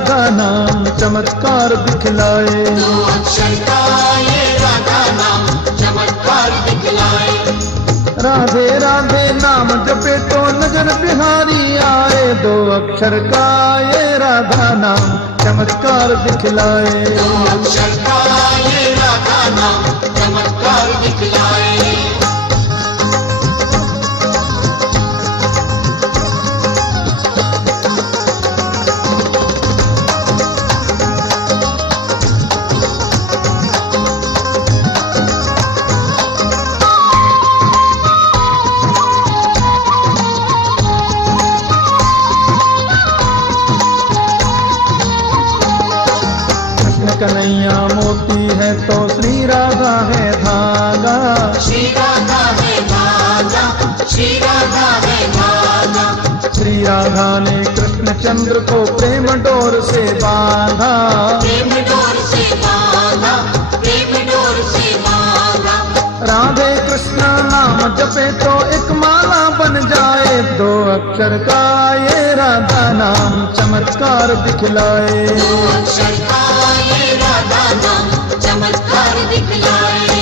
राधा नाम चमत्कार दिखलाए। दो अक्षर का ये राधा नाम चमत्कार दिखलाए। राधे राधे नाम जपे तो नजर बिहारी आए। दो अक्षर का ये राधा नाम चमत्कार दिखलाए। दो अक्षर का ये राधा नाम चमत्कार दिखलाए। कन्हैया मोती है तो श्री राधा है धागा। श्री राधा है धागा, श्री राधा है धागा। श्री राधा ने कृष्ण चंद्र को प्रेम डोर से बांधा। प्रेम डोर से बांधा, प्रेम डोर से बांधा। राधे कृष्ण नाम जपे तो एक माला बन जाए। दो अक्षर का ये राधा नाम चमत्कार दिखलाए। दो अक्षर का ये राधा नाम चमत्कार दिखलाए।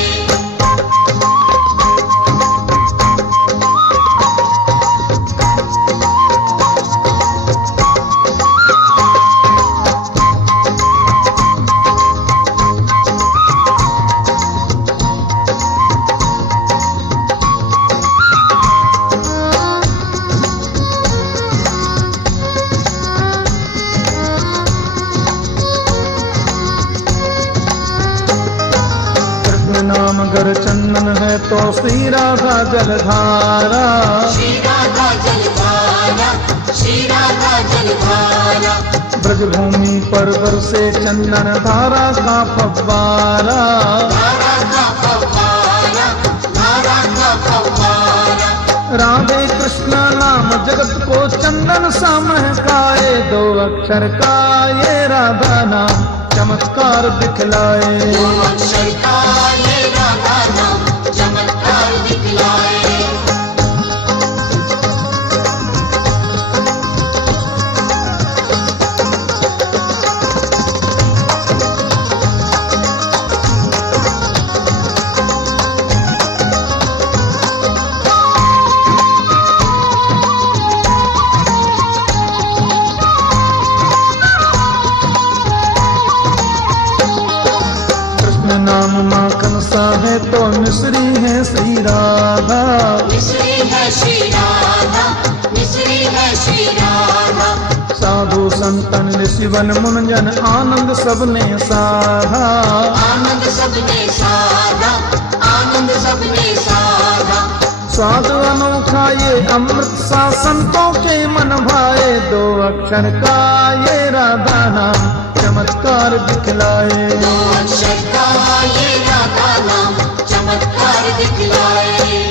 नाम अगर चंदन है तो श्री राधा जलधारा। श्री राधा जलधारा, श्री राधा जलधारा। ब्रजभूमि पर बरसे चंदन धारा का फव्वारा। धारा का फव्वारा, धारा का फव्वारा। राधे कृष्ण नाम जगत को चंदन सा महकाए। दो अक्षर का ये राधा नाम चमत्कार दिखलाए। दो अक्षर का ये राधा नाम चमत्कार दिखलाए। नाम माखन सा है तो मिश्री है श्री राधा। मिश्री है श्री राधा, मिश्री है श्री राधा। साधु संतन ऋषिवन मुनजन आनंद सबने साधा। आनंद सबने साधा, आनंद सबने साधा। स्वाद अनोखा ये अमृत सा संतों के मन भाए। दो अक्षर का ये राधा नाम चमत्कार दिखलाए। दो अक्षर का ये राधा नाम चमत्कार दिखलाए।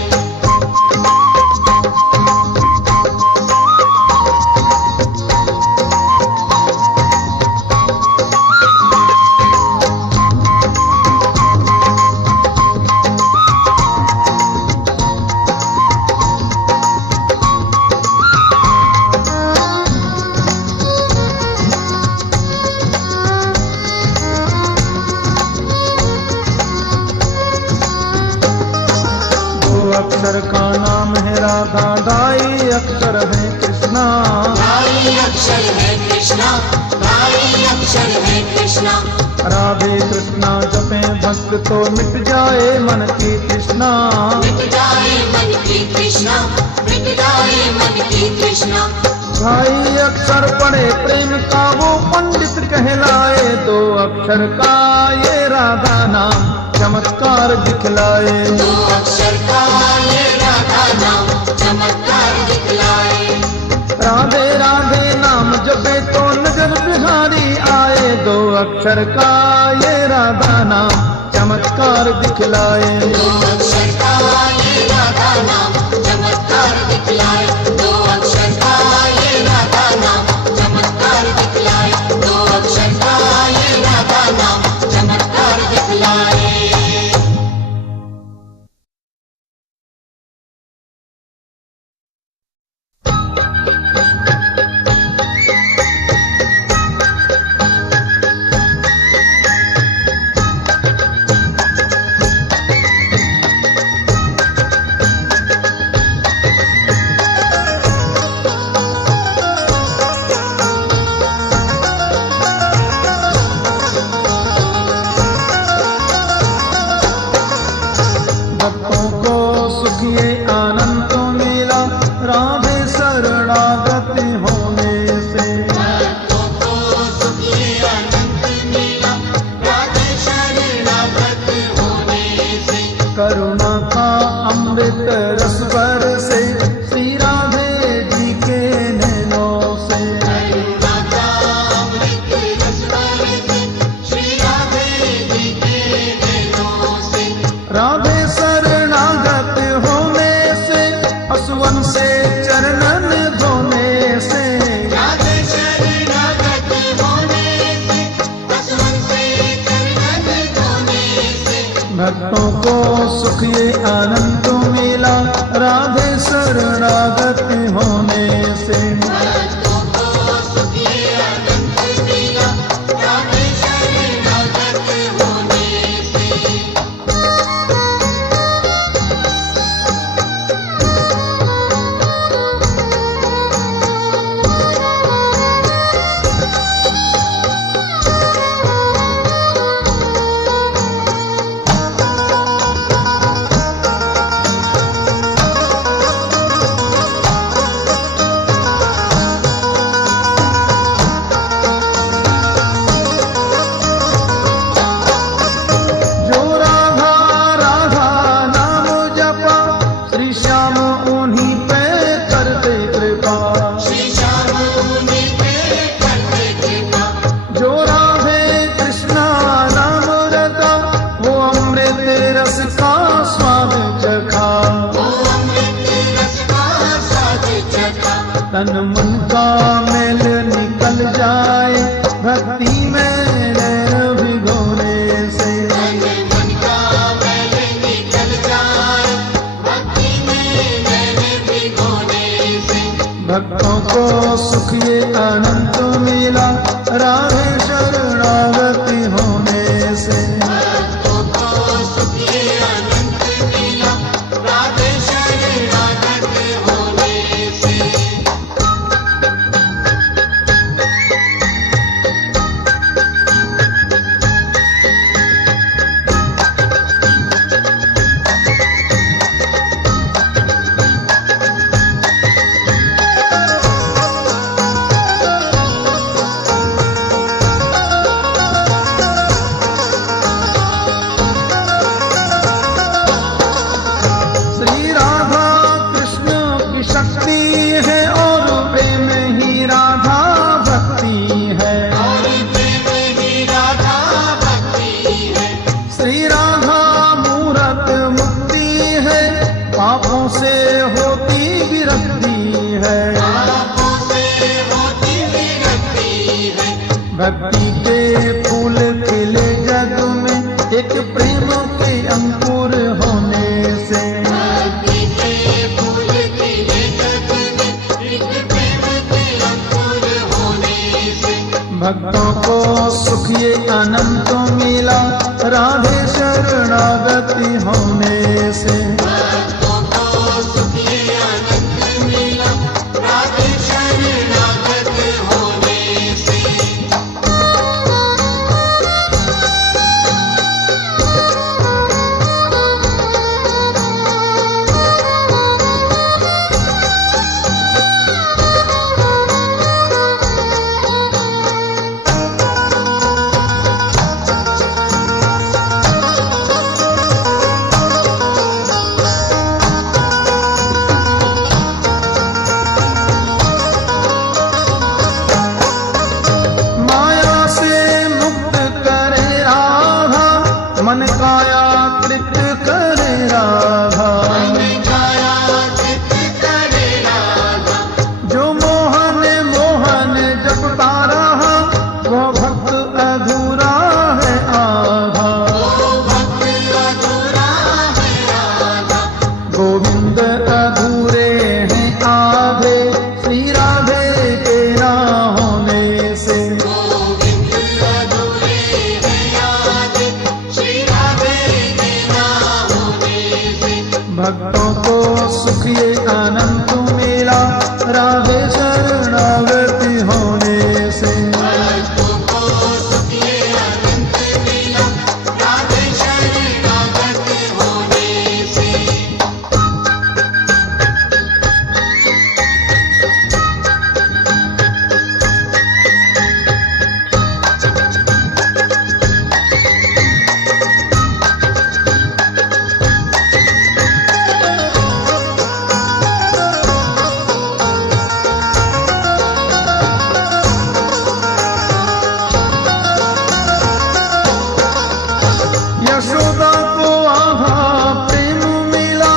अक्षर का नाम है राधा, ढाई अक्षर है कृष्णा। ढाई अक्षर है कृष्णा, ढाई अक्षर है कृष्णा। राधे कृष्णा जपे भक्त तो मिट जाए मन की तृष्णा। मिट जाए मन की तृष्णा, मिट जाए मन की तृष्णा। ढाई अक्षर पढ़े प्रेम का वो पंडित कहलाए। दो अक्षर का ये राधा नाम चमत्कार दिखलाए। दो अक्षर का ये राधा नाम चमत्कार दिखलाए। राधे राधे नाम जपे तो नजर बिहारी आए। दो अक्षर का ये राधा नाम चमत्कार दिखलाए। दो अक्षर का ये राधा नाम चमत्कार दिखलाए। दो अक्षर का ये राधा नाम चमत्कार दिखलाए। दो अक्षर का ये राधा नाम चमत्कार दिखलाए। करुणा का अमृत रस बरसे श्री राधे जी के नैनों से। करुणा का अमृत रस बरसे श्री राधे जी के नैनों से। राधे शरणागत होने से असुवन से चरणन धोने से। राधे शरणागत होने से असुवन से चरणन धोने से। भक्तों को सुख ये आनंद मिला राधे शरणागत होने से। भक्तों को सुख ये आनंद मिला राधे शरणागत होने से। जो राधा राधा नाम जपा श्री श्याम उन्हीं पे करते कृपा। श्री श्याम उन्हीं पे करते कृपा। जो राधे कृष्णा नाम रता वो अमृत रस का स्वाद चखा। वो अमृत रस का स्वाद चखा। तन मन का मैल निकल जाए भक्ति में नैन भिगोने से। तन मन का मैल निकल जाए भक्ति में नैन भिगोने से। भक्तों को सुख ये अनंत मिला राधे शरणागति होने से। भक्तों को सुख ये अनंत मिला राधे शरणागत होने से। श्री राधा कृष्ण की शक्ति है और प्रेम ही राधा भक्ति है। और प्रेम ही राधा भक्ति है। श्री राधा मूरत मुक्ति है पापों से होती विरक्ति है। पापों से होती विरक्ति है। भक्ति के फूल खिले जग में एक प्रेम के अंकुर होने से। भक्ति के फूल खिले जग में एक प्रेम के अंकुर होने से। भक्तों को सुख ये अनंत मिला राधे शरणागति होने से। भक्तों को सुख ये आनंद मिला राधे शरणागत होने से। माया से मुक्त करे राधा मन काया कृत करे राधा। मन काया चित करे राधा। जो मोहन मोहन जपता रहा वो भक्त अधूरा है आधा। वो भक्त अधूरा है राधा। गोविंद अधूरे हैं आधे श्री राधे के ना होने से। गोविंद अधूरे हैं आधे श्री राधे के ना होने से। भक्तों को सुख ये अनंत मिला राधे शरणागति होने से। भक्तों को सुख ये अनंत मिला राधे शरणागत होने से। यशोदा को आधा प्रेम मिला,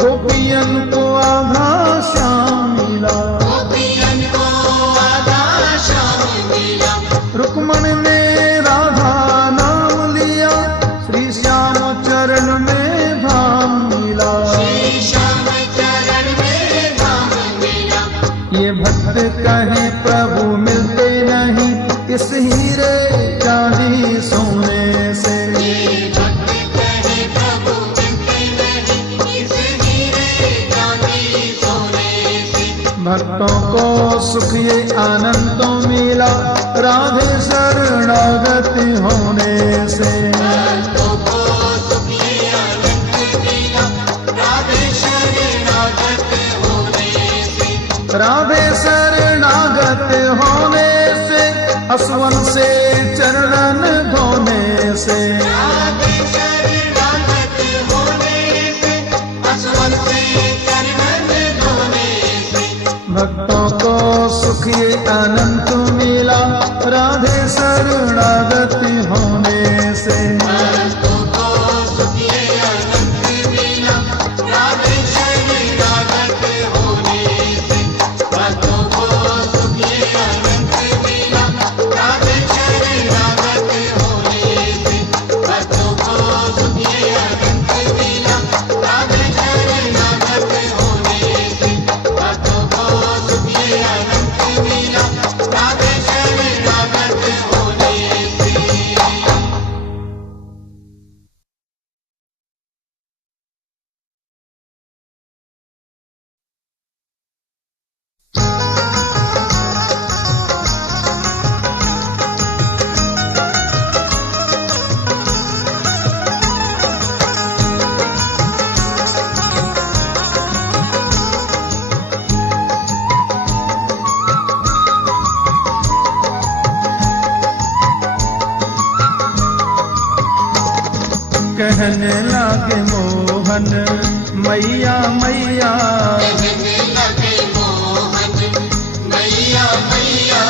गोपियन को आधा श्याम मिला। गोपियन को आधा श्याम मिला, रुक्मण ने राधा नाम लिया, श्री श्याम चरण में धाम मिला। श्री श्याम चरण में धाम मिला। ये भक्त कहे प्रभु मिलते नहीं इस हीरे चांदी सोने से। ये भक्त कहे प्रभु मिलते नहीं इस हीरे चांदी सोने से। भक्तों को सुख ये आनंद तो मिला, राधे शरणागति होने से। भक्तों को सुख ये आनंद मिला, राधे शरणागत होने से। राधे शरणागत होने से, असवन से चरणन धोने से। राधे शरणागत होने से, असवन से चरण धोने से। भक्तों को सुख ये आनंद मिला, राधे शरणागति होने से। भक्तों को सुख ये आनंद मिला, राधे शरणागत होने से। भक्तों को सुख ये आनंद मिला, राधे शरणागत होने से। भक्तों को सुख ये आनंद मिला, राधे शरणागत होने से। भक्तों को सुख ये आनंद मिला, राधे शरणागत होने से। कहने लागे मोहन मैया मैया, कहने लगे मोहन मैया मैया।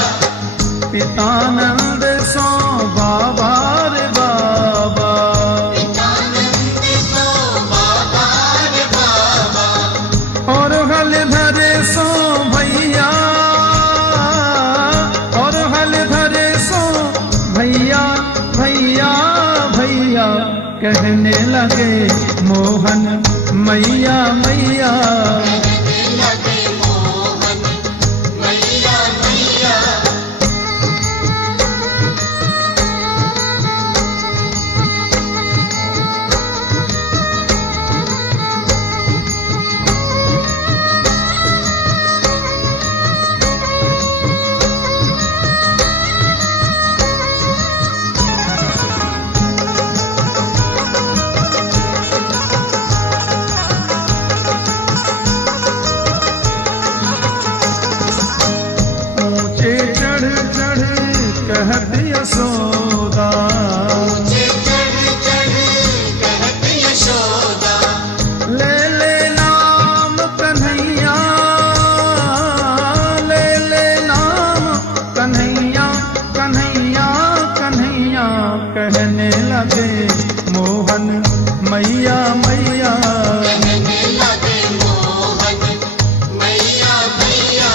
पितानंद सो बाबा रे बाबा। पितानंद सो बाबा रे बाबा। और हल धरे सो भैया, और हल धरे सो भैया भैया भैया। कहने लगे मोहन मैया मैया, कहने लगे मोहन मैया मैया। ऊंचे चढ़ चढ़ कहत यशोदा, ऊंचे चढ़ चढ़ कहत यशोदा। ले ले नाम कन्हैया, ले ले नाम कन्हैया कन्हैया कन्हैया। कहने लगे मोहन मैया मैया, कहने लगे मोहन मैया मैया।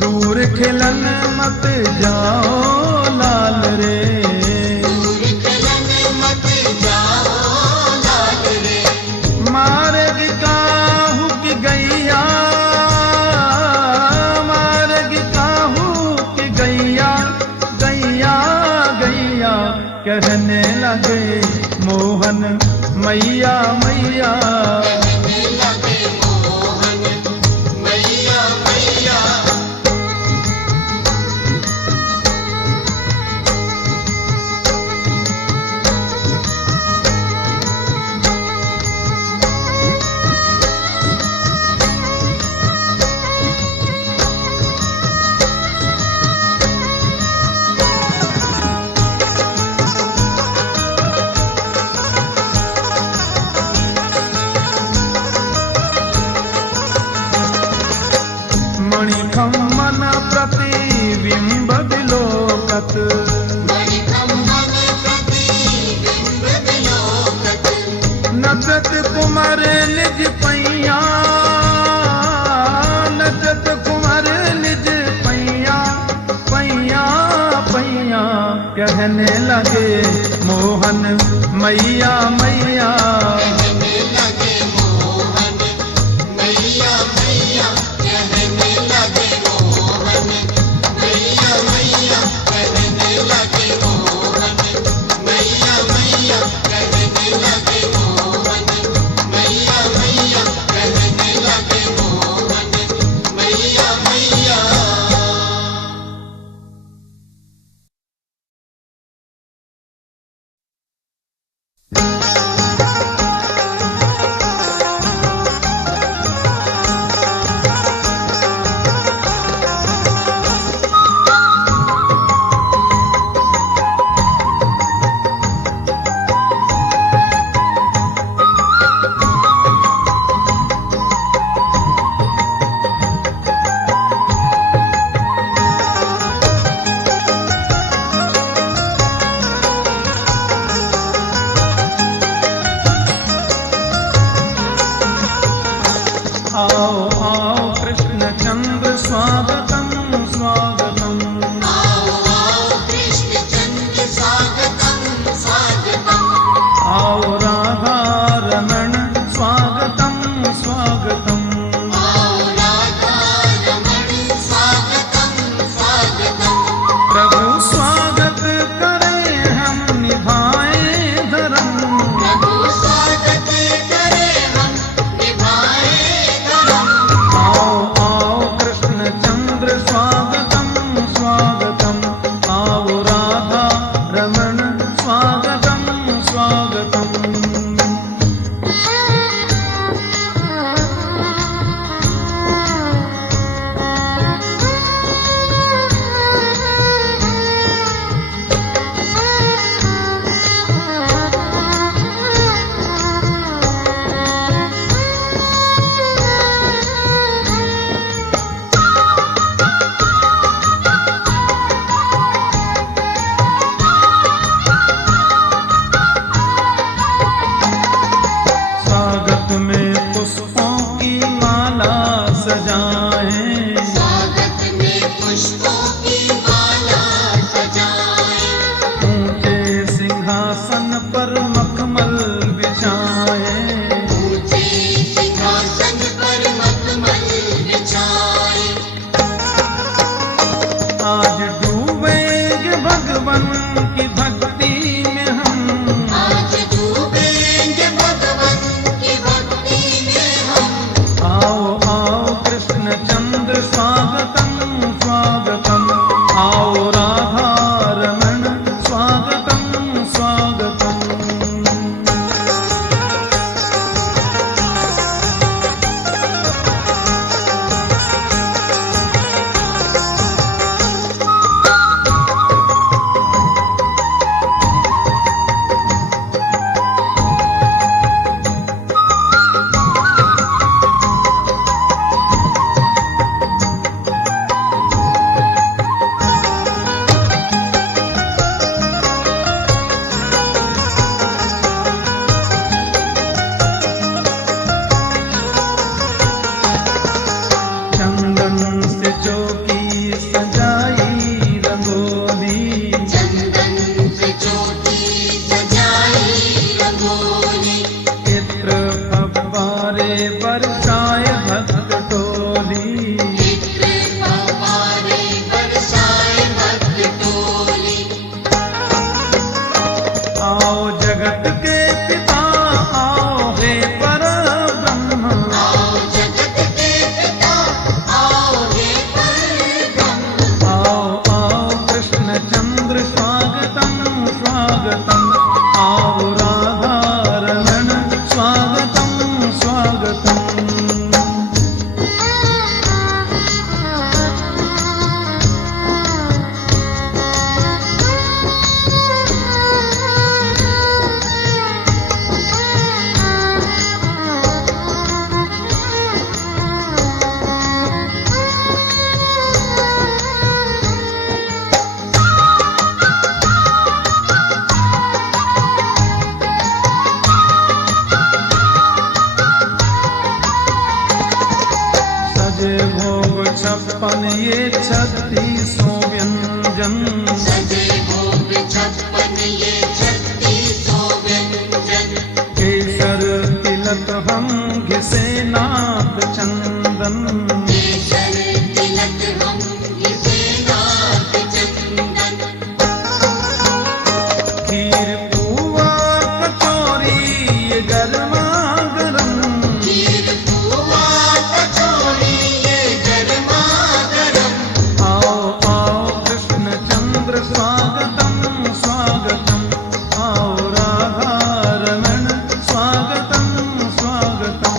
दूर खिलन मत जाओ लाल रे, दूर खिलन मत जाओ लाल रे। मार्ग काहू की गैया, मार्ग काहू की गैया गैया गैया। कहने लगे मोहन मैया मैया, कहने लगे मोहन मैया मैया। मणिखम्मन प्रतिबिंब विलोकत मणिखम्मन प्रतिबिंब विलोकत नचत कुमारे निज पैया नचत कुमारे निज पैया पैया पैया कहने लगे मोहन मैया मैया कहने लगे मोहन मैया मैया कहने लगे मोहन मैया मैया कहने लगे मोहन मैया मैया कहने लगे मोहन मैया मैया कहने लगे मोहन मैया मैया। आओ आओ कृष्ण चंद्र स्वागतम स्वागतम आओ आओ कृष्ण चंद्र स्वागतम स्वागतम आओ राधा रमण स्वागतम स्वागतम आओ राधा रमण स्वागतम स्वागतम प्रभु स्वागत करें हम निभाए धर्म प्रभु स्वागत करे हम निभाए धर्म। आओ आओ कृष्ण चंद्र स्वागतम स्वागतम आओ राधा रमण स्वागतम स्वागतम। स्वागत में पुष्पों की माला सजाएं स्वागत में पुष्पों की माला सजाए ऊंचे सिंहासन पर मखमल बिछाएं ऊंचे सिंहासन पर मखमल बिछाए आज डूबेंगे भगवन की भक्ति में हम आज डूबेंगे भगवन की भक्ति में हम। आओ आओ कृष्ण चंद्र स्वागतम स्वागतम आओ राधा रमण स्वागतम स्वागतम। 56 ये 36 व्यंजन, सजे भोग 56 ये 36 व्यंजन, केसर तिलक हम घिसे नाथ चंदन, केसर तिलक हम घिसे नाथ चंदन, खीर पुआ कचौरी ये गरमा गरम, खीर पुआ कचौरी ये गरमा गरम, आओ आओ कृष्ण चंद्र स्वागतम स्वागतम, आओ राधा रमण स्वागतम स्वागतम।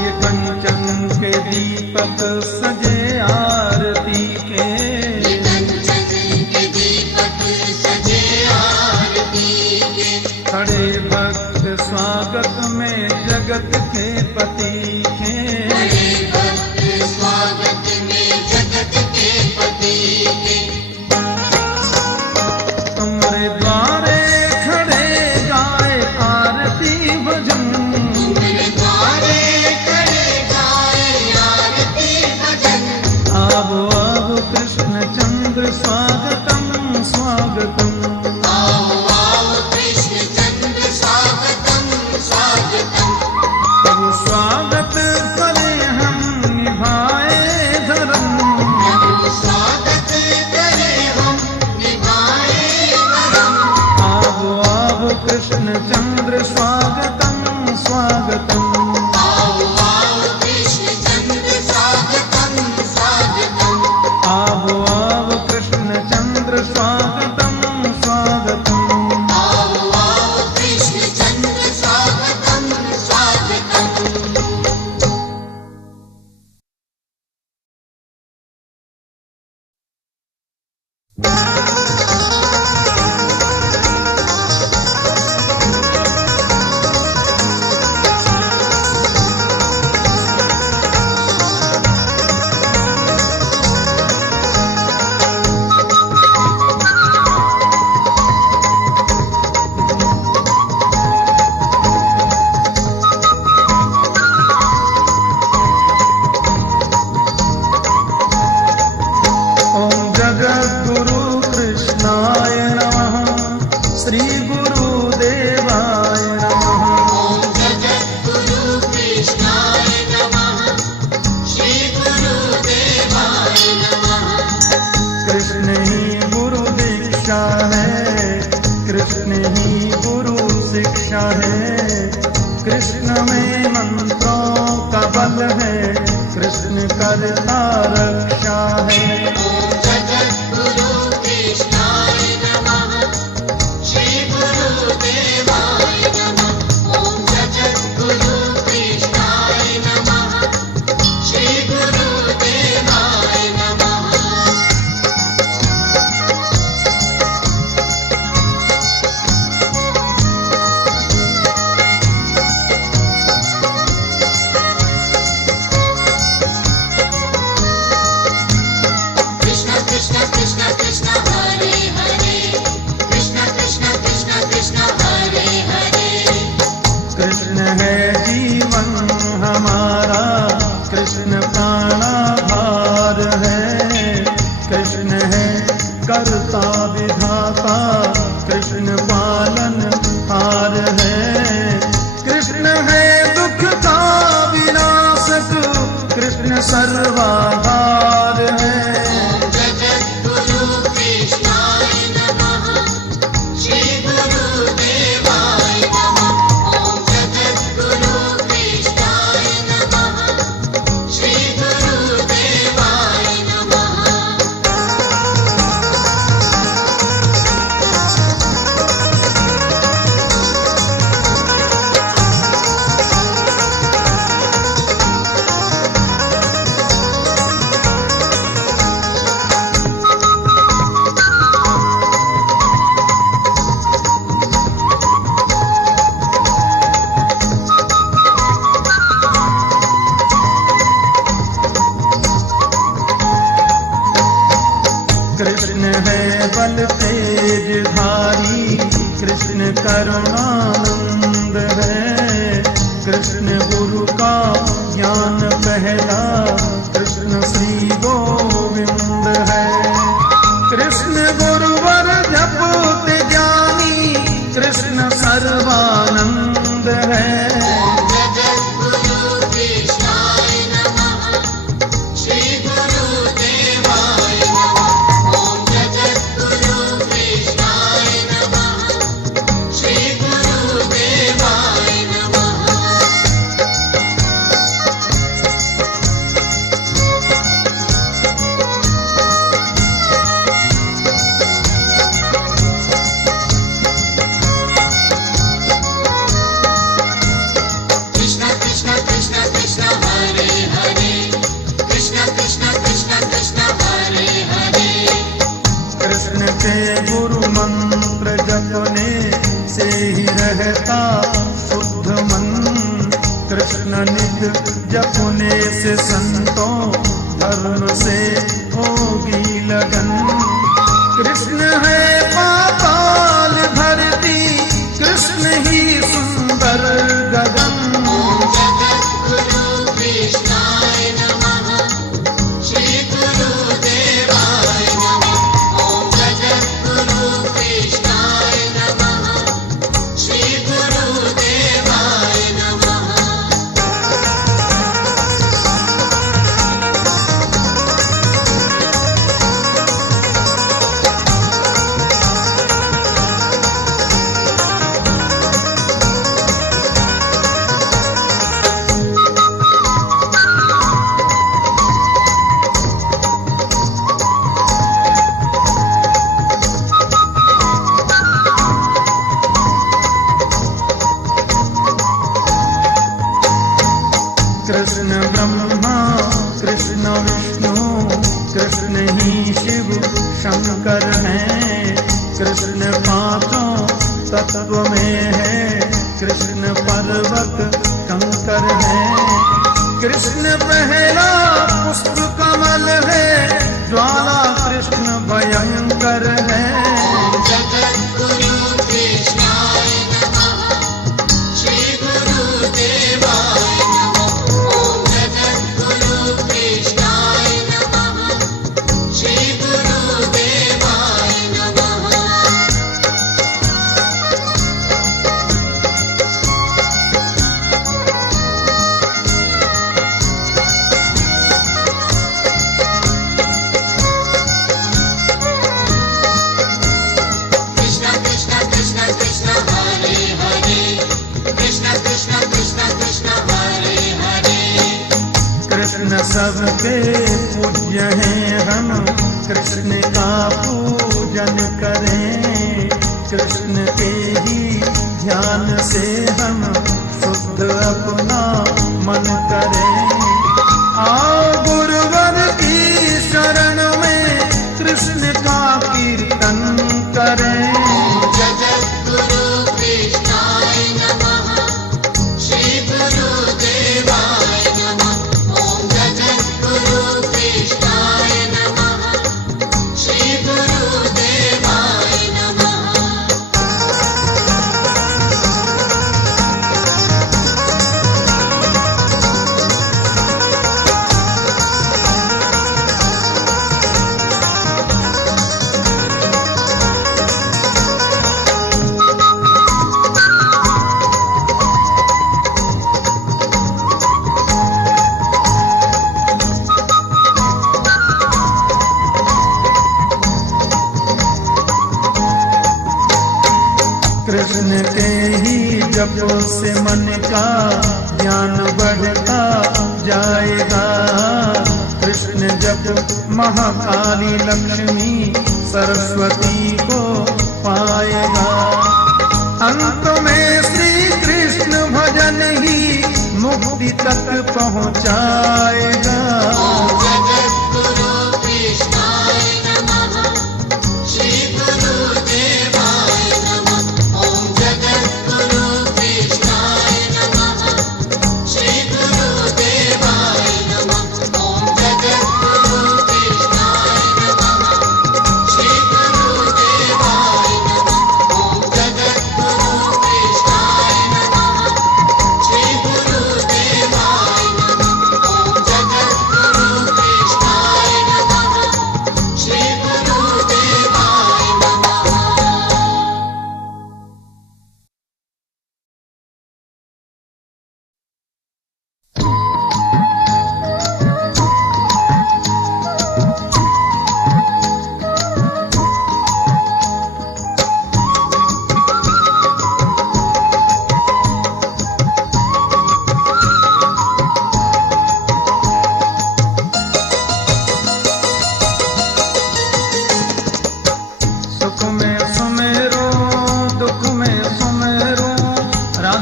ये कंचन के दीपक सजे आरती के, ये कंचन के दीपक सजे आरती के, खड़े भक्त स्वागत में जगत के पति के, बड़े भक्त स्वागत में जगत के पति के, तुम्हारे द्वारे खड़े गाए आरती भजन, तुम्हारे द्वारे खड़े गाए आरती भजन, आवो आवो कृष्ण चंद्र स्वागतम स्वागतम, आओ आओ कृष्ण चंद्र स्वागतम स्वागतम, प्रभु स्वागत करे हम निभाए धर्म, प्रभु स्वागत करे हम निभाए धर्म, आवो आवो कृष्ण चंद्र स्वागतम स्वागतम, आओ आओ कृष्ण चंद्र स्वागतम स्वागतम, आवो आवो कृष्ण चंद्र स्वागतम स्वागतम। आओ आओ कृष्ण चंद्र स्वागतम स्वागतम। ओम जगद्गुरु कृष्णाय नमः, श्री गुरुदेवाय नमः, ओम जगद्गुरु कृष्णाय नमः, श्री गुरुदेवाय नमः, कृष्ण ही गुरु दीक्षा है, कृष्ण ही गुरु शिक्षा है, कृष्ण में मंत्रों का बल है, कृष्ण करता रक्षा है। ओम जगद्गुरु कृष्णाय नमः, श्री गुरुदेवाय नमः, ओम जगद्गुरु कृष्णाय नमः, श्री गुरुदेवाय नमः। करुणानंद है। कृष्ण गुरु का ज्ञान पहला, कृष्ण श्री गोविंद है। कृष्ण गुरुवर जपते ज्ञानी, कृष्ण सर्वानंद है। कृष्ण के गुरु मंत्र जपने से ही रहता शुद्ध मन। कृष्ण निज जपने से संतों धर्म से होगी लगन। कृष्ण है पाताल धरती, कृष्ण ही सुंदर गगन। कृष्ण ब्रह्मा कृष्ण विष्णु, कृष्ण ही शिव शंकर हैं। कृष्ण पांचों तत्व में है, कृष्ण पर्वत कंकर है। कृष्ण पहला पुष्प कमल है, ज्वाला कृष्ण भयंकर है। कृष्ण सबके पूज्य हैं हम, कृष्ण का पूजन करें। कृष्ण के ही ध्यान से हम शुद्ध अपना मन करें। आओ गुरुवर की शरण में, कृष्ण का कीर्तन करें। कृष्ण के ही जपों से मन का ज्ञान बढ़ता जाएगा। कृष्ण जप महाकाली लक्ष्मी सरस्वती को पाएगा। अंत में श्री कृष्ण भजन ही मुक्ति तक पहुँचाएगा।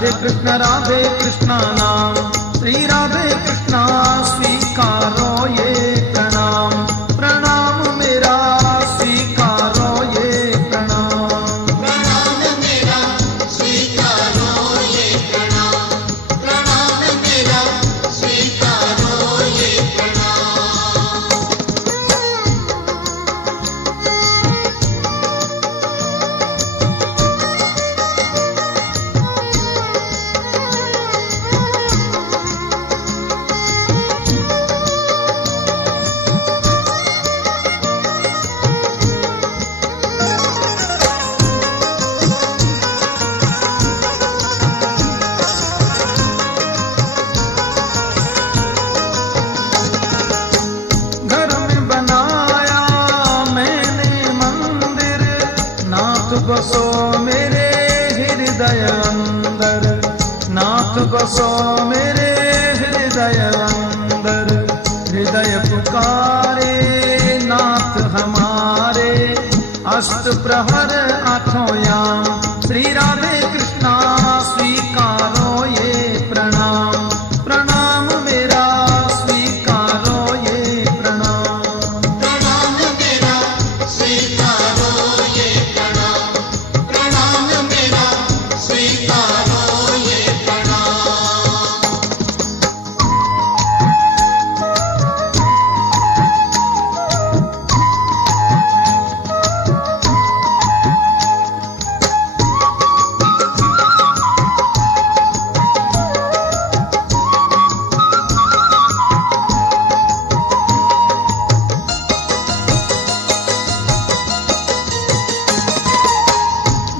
राधे कृष्ण नाम, श्री राधे कृष्णा स्वीकारो ये प्रणाम, प्रणाम मेरा स्वीकारो ये प्रणाम। प्रणाम मेरा स्वीकारो ये प्रणाम, प्रणाम मेरा स्वीकारो ये प्रणाम। घर में बनाया मैंने मंदिर, नाथ बसो मेरे हृदय अंदर, नाथ बसो मेरे हृदय अंदर। हृदय पुकारे नाथ हमारे, अष्ट प्रहर आठों याम, श्री राधे कृष्णा स्वीकारो ये प्रणाम, प्रणाम मेरा स्वीकारो ये प्रणाम। प्रणाम मेरा स्वीकारो ये प्रणाम, प्रणाम मेरा स्वीकारो ये प्रणाम।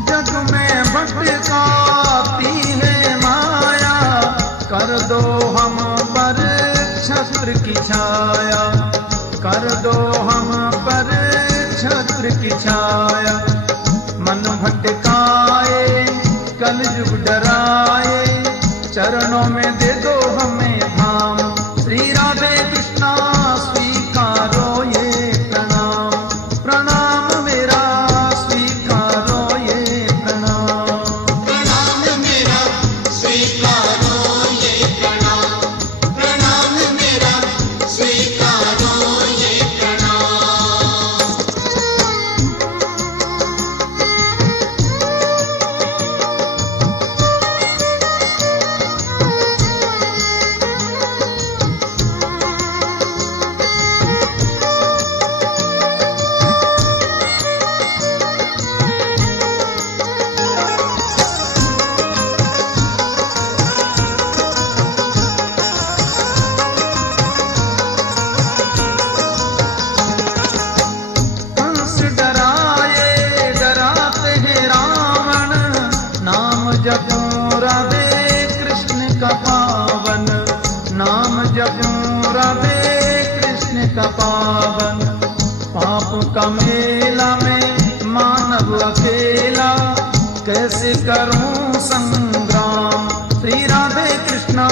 जग में भटकाती है माया, कर दो हम पर छत्र की छाया, कर दो हम पर छत्र की छाया। मन भटकाए कलयुग डराए, चरणों में दे दो हमें धाम, श्री राधे कृष्णा स्वीकारो ये प्रणाम, प्रणाम मेरा स्वीकारो ये प्रणाम। प्रणाम मेरा स्वीकारो ये प्रणाम, प्रणाम मेरा स्वीकारो ये प्रणाम। हंस डराए डराते हैं रावण, नाम जपो राधे कृष्ण का पावन, नाम जपो राधे कृष्ण का पावन। पाप का मेला में मानव अकेला, कैसे करूं संग्राम, श्री राधे कृष्णा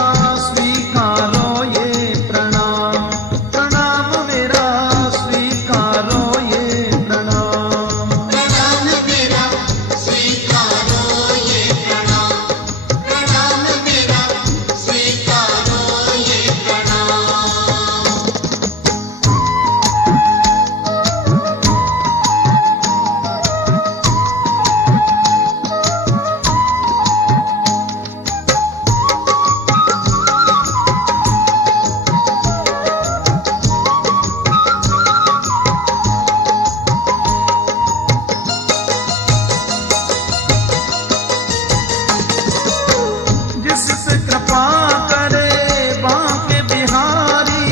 स्वीकारो ये प्रणाम, प्रणाम मेरा स्वीकारो ये प्रणाम। प्रणाम मेरा स्वीकारो ये प्रणाम, प्रणाम मेरा स्वीकारो ये प्रणाम। जिससे कृपा करे बांके बिहारी,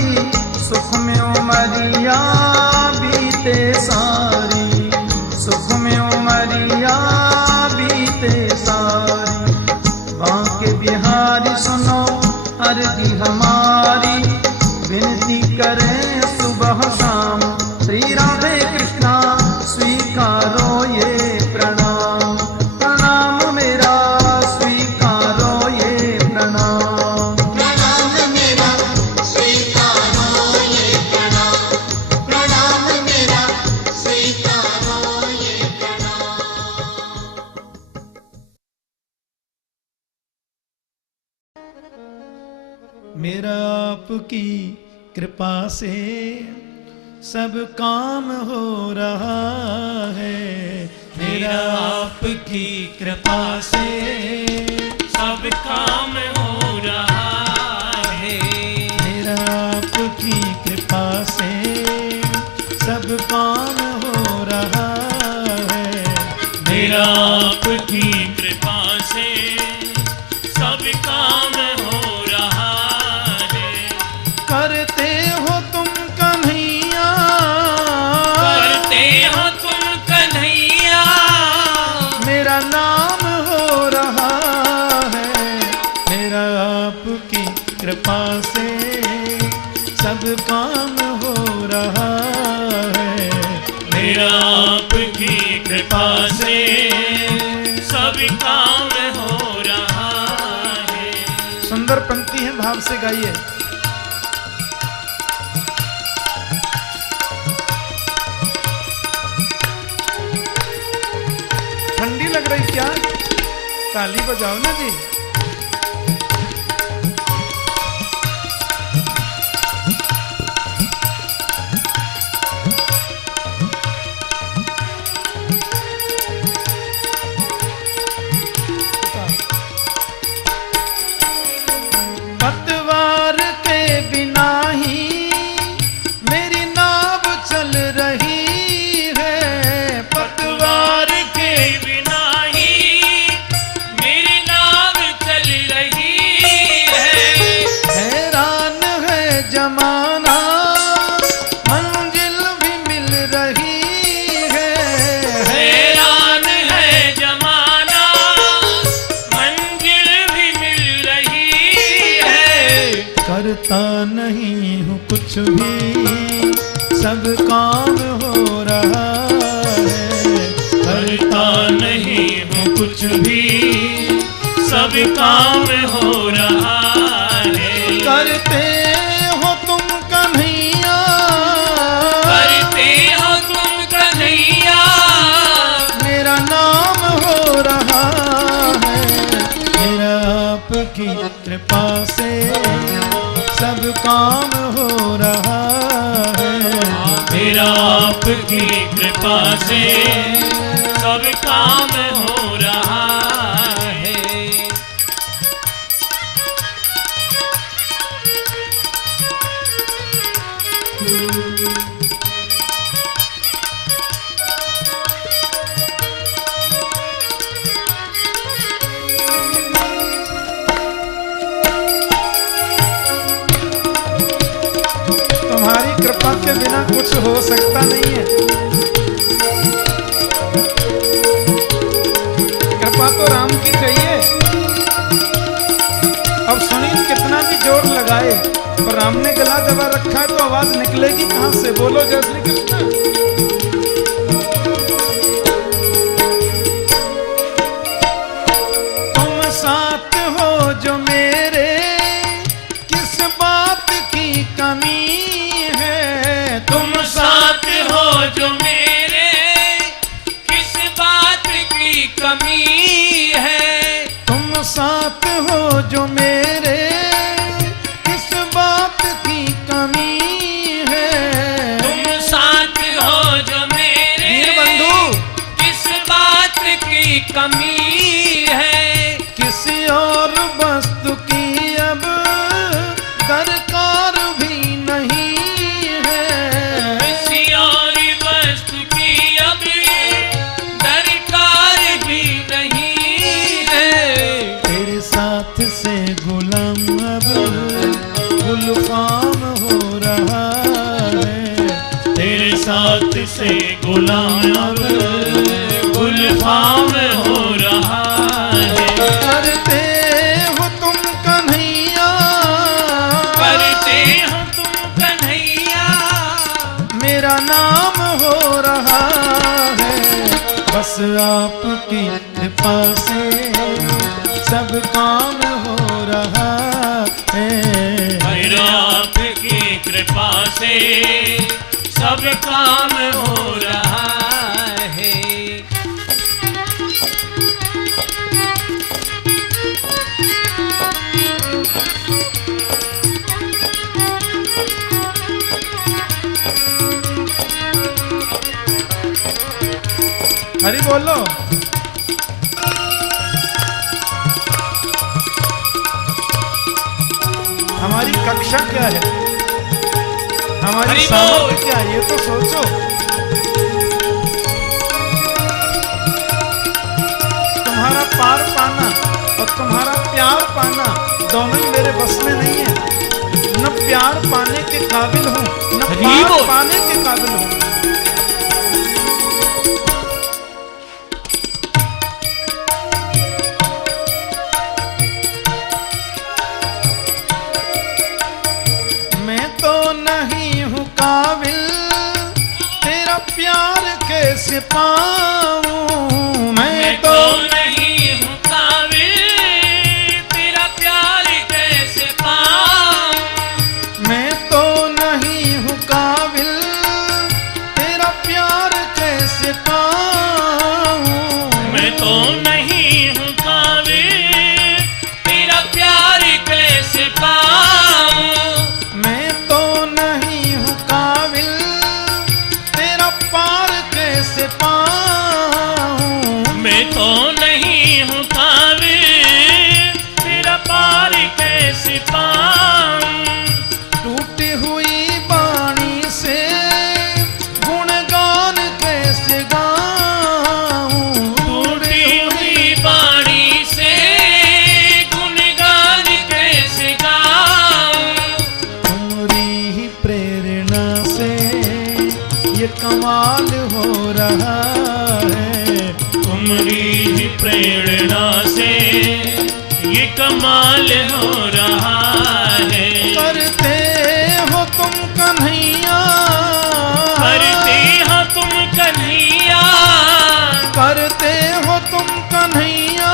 सुख में उमरिया बीते सारी, सुख में उमरिया बीते सारी। बांके बिहारी सुनो अर्जी हमारी, विनती करें सुबह शाम, श्री राधे कृष्णा स्वीकारो ये मेरा आपकी कृपा से सब काम हो रहा है। मेरा आपकी कृपा से सब काम हो रहा है। मेरा आपकी कृपा से सब काम हो रहा है। मेरा आपकी कृपा से सब काम हो रहा है। करते हो तुम कन्हैया, करते हो तुम कन्हैया, मेरा नाम हो रहा है। मेरा आपकी कृपा से सब काम हो रहा है। मेरा आपकी कृपा से सब काम हो रहा है। सुंदर पंक्ति है, भाव से गाइए। ठंडी लग रही क्या? ताली बजाओ ना जी। पतवार के बिना ही मेरी नाव चल रही है। पतवार के बिना ही मेरी नाव चल रही है। हैरान है जमाना, मंजिल भी मिल रही है। हैरान है जमाना, मंजिल भी मिल रही है। करता नहीं हूँ कुछ भी, सब काम हो रहा है। करता नहीं हूँ कुछ भी, सब काम हो रहा है। करते हो तुम कन्हैया, करते हो तुम कन्हैया, मेरा नाम हो रहा है। मेरा आपकी कृपा से सब काम हो रहा है। मेरा आपकी कृपा से सब काम हो रहा है। तुम्हारी कृपा के बिना कुछ हो सकता नहीं है। कृपा तो राम की चाहिए। अब सुनील कितना भी जोर लगाए, पर राम ने गला दबा रखा है तो आवाज निकलेगी कहां से? बोलो जय श्री कृष्ण। तुम साथ हो जो मेरे, किस बात की कमी है? तुम साथ हो जो मेरे, किस बात की कमी है? तुम साथ हो जो मेरे, किस बात की कमी है? तुम साथ हो जो मेरे, वीर बंधु, किस बात की कमी है? किसी और वस्तु की अब दरकार भी नहीं है। किसी और वस्तु की अब दरकार भी नहीं है। तेरे साथ से गुलाम अब गुलफाम हो रहा है। तेरे साथ से गुलाम अब गुलफाम हो रहा है। करते हो तुम कन्हैया, करते हो तुम कन्हैया, मेरा नाम हो रहा है। बस आपकी कृपा से सब काम हो रहा है। मेरा आपकी कृपा से सब काम हो रहा है। हरि बोलो। हमारी कक्षा क्या है, हमारी हरि सामर्थ्य बोल। क्या है, ये तो सोचो। तुम्हारा पार पाना और तुम्हारा प्यार पाना दोनों ही मेरे बस में नहीं है। न प्यार पाने के काबिल हूं, न हरि पार बोल। पाने के काबिल हूं। मैं तो नहीं हूं काबिल तेरा प्यार कैसे पाऊं, मैं तो नहीं हूँ काबिल तेरा प्यार कैसे पाऊं, मैं तो नहीं हूँ काबिल तेरा प्यार कैसे पाऊं, मैं तो नहीं हूँ काबिल तेरा प्यार कैसे पाऊं, मैं तो नहीं हूँ काबिल तेरा पार कैसे पाऊं, मैं तो नहीं हूँ काबिल तेरा पार कैसे पाऊं, टूटी हुई बाणी से गुणगान कैसे गाऊं, टूटी हुई बाणी से गुणगान कैसे गाऊं, तुम्हारी ही प्रेरणा से ये कमाल हो रहा है, तुम्हारी ही प्रेरणा से ये कमाल हो रहा है, करते हो तुम कन्हैया, करते हो तुम कन्हैया, करते हो तुम कन्हैया,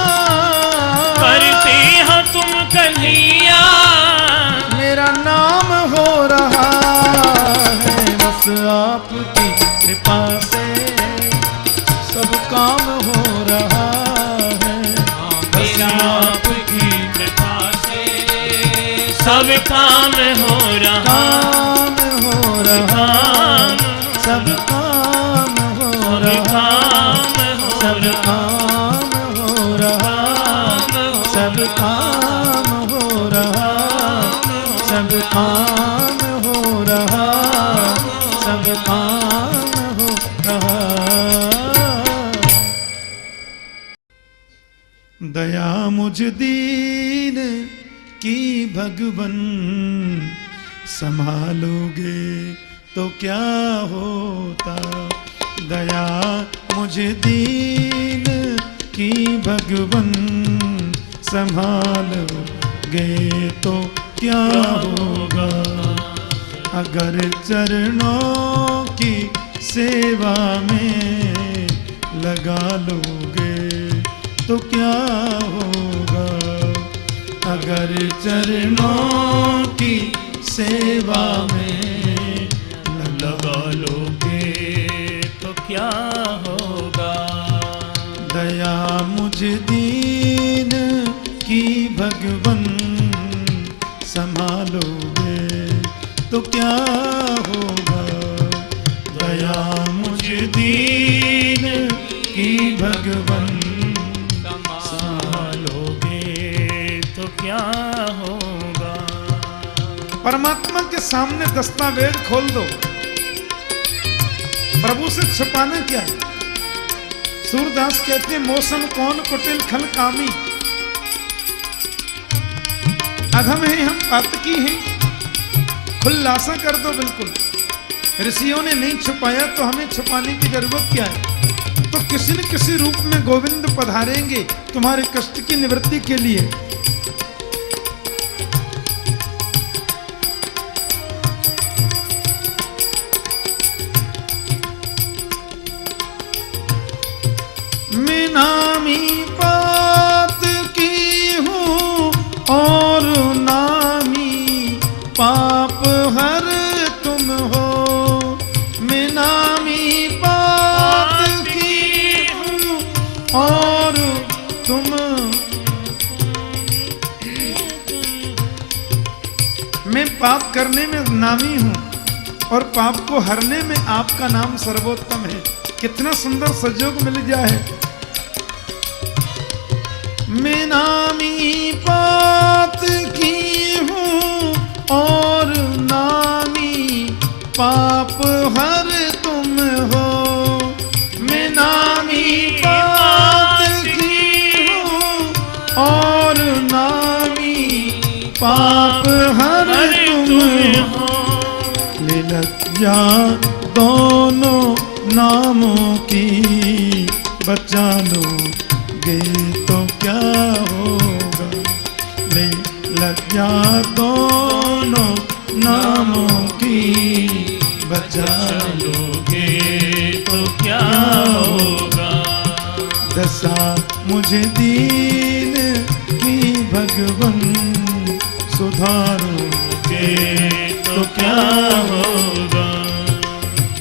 करते हो तुम कन्हैया, मेरा नाम हो रहा है, बस आपकी कृपा से सब काम हो रहा है, बस आपकी कृपा से सब काम हो रहा, काम हो रहा, सब काम हो रहा, सब काम हो रहा, सब काम हो रहा, सब काम हो रहा, सब काम हो रहा। दया मुझ दीन की भगवन संभालोगे तो क्या होता, दया मुझ दीन की भगवन संभालोगे तो क्या होगा, अगर चरणों की सेवा में लगा लोगे तो क्या होगा, अगर चरणों की सेवा में लगा लोगे तो क्या होगा, दया मुझ दीन की भगवन संभालोगे तो क्या होगा, दया मुझ दीन की भगवन संभालोगे तो क्या होगा। परमात्मा के सामने दस्तावेज खोल दो, प्रभु से छुपाना क्या है। सूरदास कहते हैं मौसम कौन कुटिल खल कामी, अधम है हम पातकी हैं, खुलासा कर दो बिल्कुल। ऋषियों ने नहीं छुपाया तो हमें छुपाने की जरूरत क्या है। तो किसी न किसी रूप में गोविंद पधारेंगे तुम्हारे कष्ट की निवृत्ति के लिए। मैं नामी बात की हूँ और नामी पाप हर तुम हो, मैं नामी बात की हूँ और तुम, मैं पाप करने में नामी हूँ और पाप को हरने में आपका नाम सर्वोत्तम है। कितना सुंदर संयोग मिल जाए। मैं नामी पात की हूँ और नामी पाप हर तुम हो। मैं नामी पात की हूँ और नामी पाप हर तुम हो। ले लज्जा दोनों नामों की बचा लोगे तो क्या होगा। ले लज्जा दोनों नामों की बचा लोगे तो क्या होगा। दशा मुझे दीन की भगवन सुधारोगे तो क्या होगा।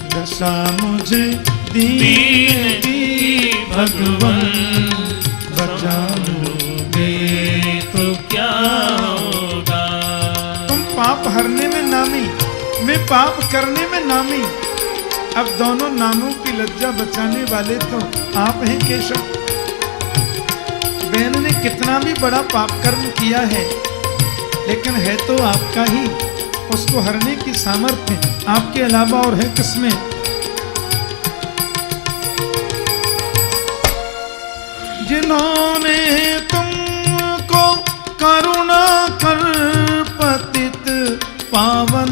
दशा मुझे दीन की भगवन बचा लोगे तो क्या होगा। तुम पाप हरने में नामी, मैं पाप करने में नामी। अब दोनों नामों की लज्जा बचाने वाले तो आप हैं केशव। बहन ने कितना भी बड़ा पाप कर्म किया है, लेकिन है तो आपका ही। उसको हरने की सामर्थ्य आपके अलावा और है किसमें। जिन्होंने तुमको करुणा कर पतित पावन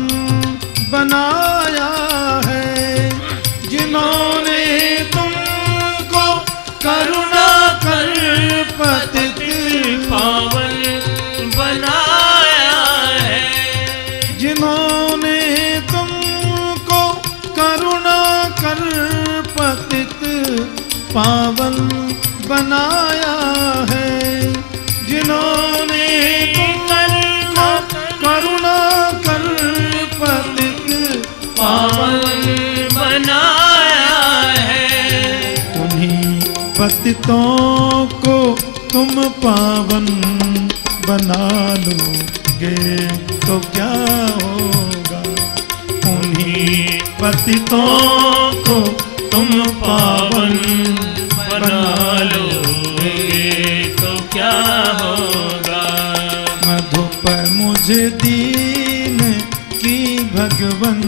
बनाया है। जिन्होंने तुमको करुणा कर पतित पावन बनाया है। जिन्होंने तुमको करुणा कर पतित पावन बनाया है। जिन्होंने तुमको करुणा कर पतित पावन बनाया है। उन्हीं पतितों को तुम पावन बना लोगे तो क्या होगा। उन्हीं पतितों को तुम पावन बना लोगे तो क्या होगा। मधुप मुझे दीन की भगवन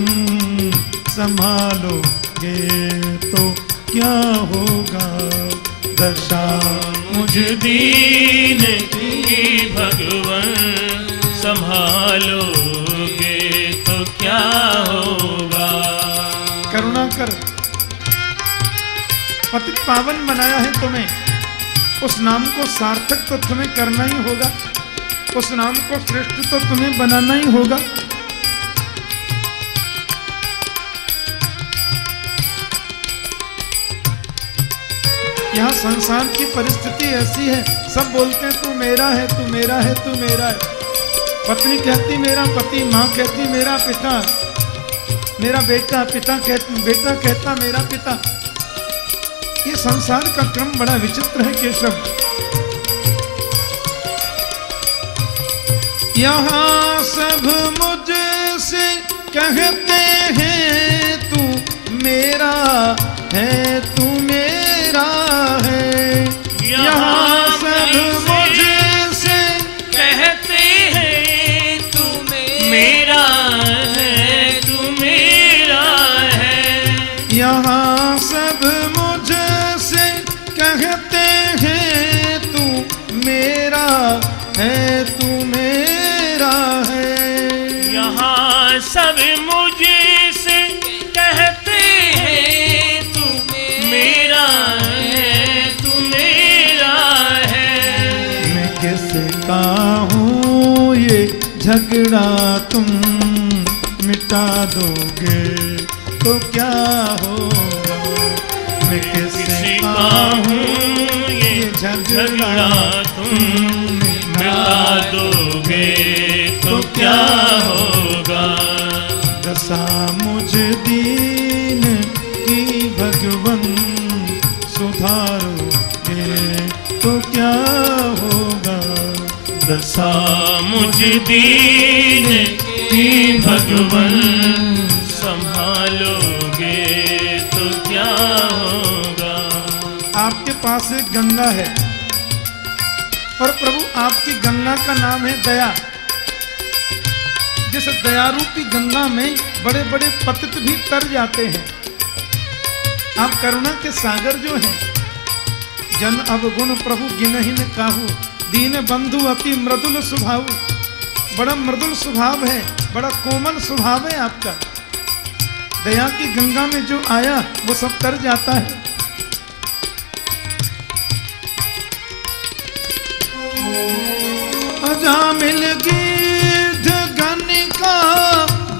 संभालोगे तो क्या होगा। दशा मुझे दीन की भगवन संभालोगे तो क्या होगा। करुणा कर पतित पावन बनाया है तुम्हें। उस नाम को सार्थक तो तुम्हें करना ही होगा। उस नाम को श्रेष्ठ तो तुम्हें बनाना ही होगा। यहाँ संसार की परिस्थिति ऐसी है, सब बोलते हैं तू मेरा है, तू मेरा है, तू मेरा है। पत्नी कहती मेरा पति, माँ कहती मेरा पिता, मेरा बेटा, बेटा कहता मेरा पिता। ये संसार का क्रम बड़ा विचित्र है केशव। यहाँ सब मुझसे कहते हैं तू मेरा है, तू मेरा है। यहाँ सब मुझसे कहते हैं तू मेरा है, तू मेरा है। यहाँ सब मुझसे कहते हैं तू मेरा है, तू मेरा है। यहाँ सब मुझसे कहते हैं तू मेरा है, तू मेरा है। मैं किसका हूँ ये झगड़ा तुम मिटा दोगे तो क्या होगा। मैं किसका हूँ ये झगड़ा तुम मिटा दोगे तो क्या होगा। दशा मुझे दीन की भगवन सुधारोगे तो क्या होगा। दशा मुझे दीन की भगवन संभालोगे तो क्या होगा। आपके पास एक गंगा है और प्रभु आपकी गंगा का नाम है दया। जिस दयारूपी गंगा में बड़े बड़े पतित भी तर जाते हैं। आप करुणा के सागर जो हैं, जन अवगुण प्रभु गिनहि न काहू, दीन बंधु अति मृदुल स्वभाव। बड़ा मृदुल स्वभाव है, बड़ा कोमल स्वभाव है आपका। दया की गंगा में जो आया वो सब तर जाता है। अजामिल गिद्ध गणिका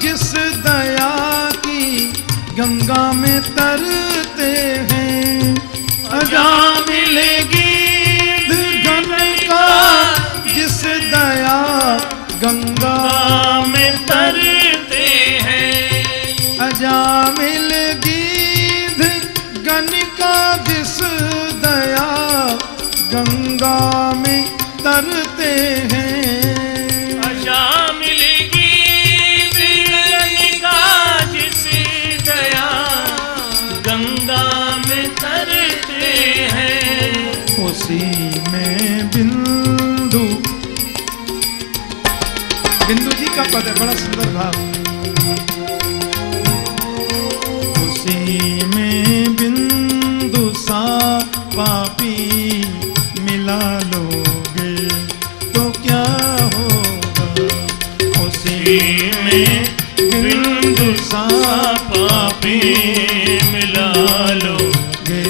जिस दया की गंगा में तरते हैं। अजामिल गिद्ध गणिका जिस दया गंगा में तरते हैं। अजामिल गिद्ध गणिका जिस दया गंगा में तरते हैं। अजामिल गिद्ध गणिका जिस दया गंगा में तरते हैं। उसी में बिंदु, बिंदु जी का पद है, बड़ा सुंदर भाव। उसी में बिंदु सा पापी मिला लोगे तो क्या होगा। उसी में बिंदु सा पापी मिला लोगे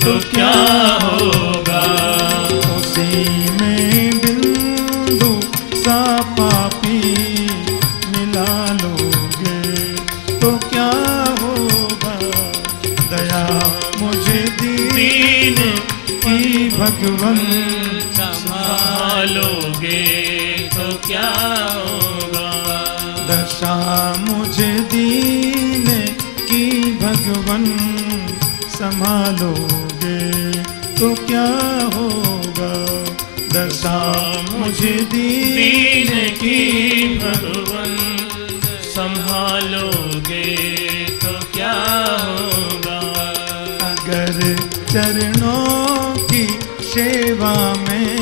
तो क्या होगा। उसी में बिंदु सा पापी मिला लोगे तो क्या होगा। दया मुझे दीन की भगवन संभालोगे तो क्या होगा। दशा मुझे दीन की भगवन संभालोगे तो क्या होगा। दशा मुझे दीन की भगवन संभालोगे तो क्या होगा। अगर चरणों की सेवा में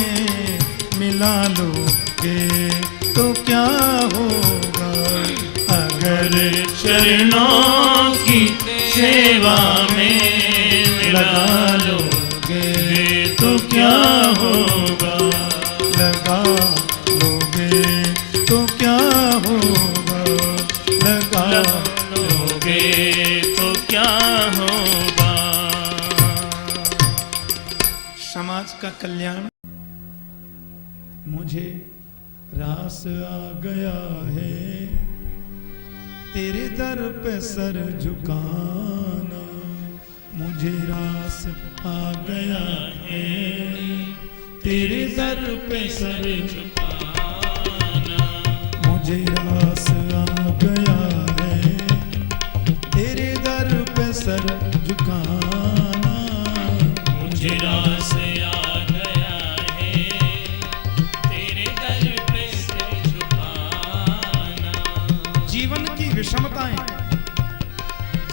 मिला लोगे तो क्या होगा। अगर चरणों की सेवा में लगा लोगे तो क्या होगा। लगा लोगे तो क्या होगा। लगा लोगे तो क्या होगा। समाज का कल्याण। मुझे रास आ गया है तेरे दर पे सर झुकाना। मुझे रास आ गया है तेरे दर पे सर झुकाना। मुझे रास आ गया है तेरे दर पे सर झुकाना। मुझे रास आ गया है तेरे दर पे सिर झुकाना। जीवन की विषमताएं,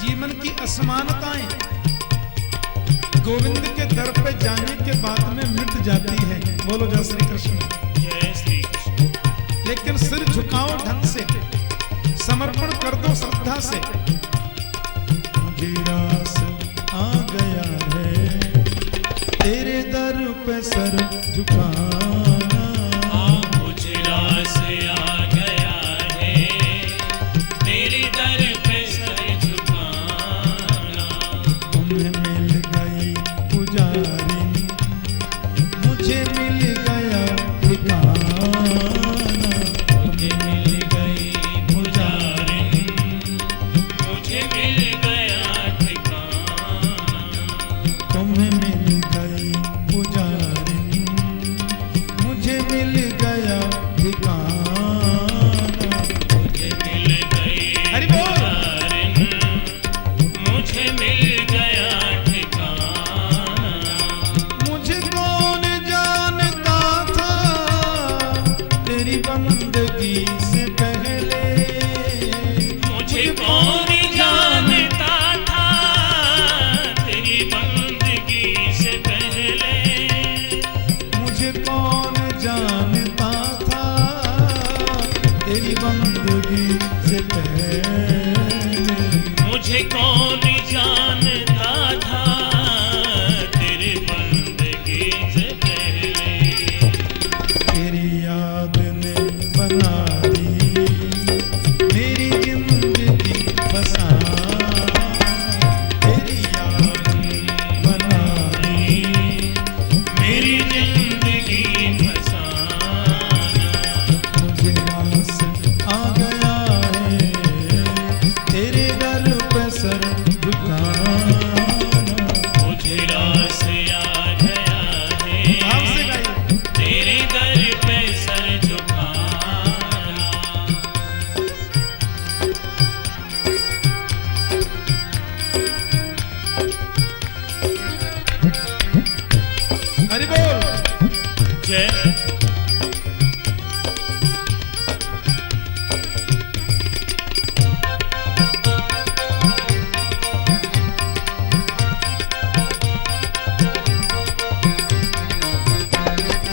जीवन की असमानताएं गोविंद के दर पे जाने के बाद में मिट जाती है। बोलो जय श्री कृष्ण। जय श्री कृष्ण। लेकिन सिर झुकाओ ढंग से, समर्पण कर दो श्रद्धा से। मुझे रास आ गया है तेरे दर पे सर झुकाना। मुझे रास आ गया है तेरे दर पे सर झुकाना। तुम्हें मिल गई पुजारिन, मुझे मिल गया ठिकाना। मुझे मिल गई पुजारिन, मुझे मिल गया ठिकाना। तुम्हें मिल गई पुजारिन, मुझे मिल गया ठिकाना। मुझे मिल गई हरि बोल। पुजारिन, मुझे मिल गया ठिकाना। मुझे कौन जानता था तेरी बंदगी से पहले। मुझे कौन जानता था तेरी बंदगी से से पहले मुझे कौन जानता था तेरी बंदगी से पहले। तेरी याद ने बना दी मेरी जिंदगी बसाना, तेरी याद ने बना दी मेरी जिंदगी फसाना। मुझे रास आ गया है तेरे दर पे सर झुकाना। मुझे रास आ गया है भाव से गाइए। तेरे दर पे सर झुकाना। हरि बोल। जय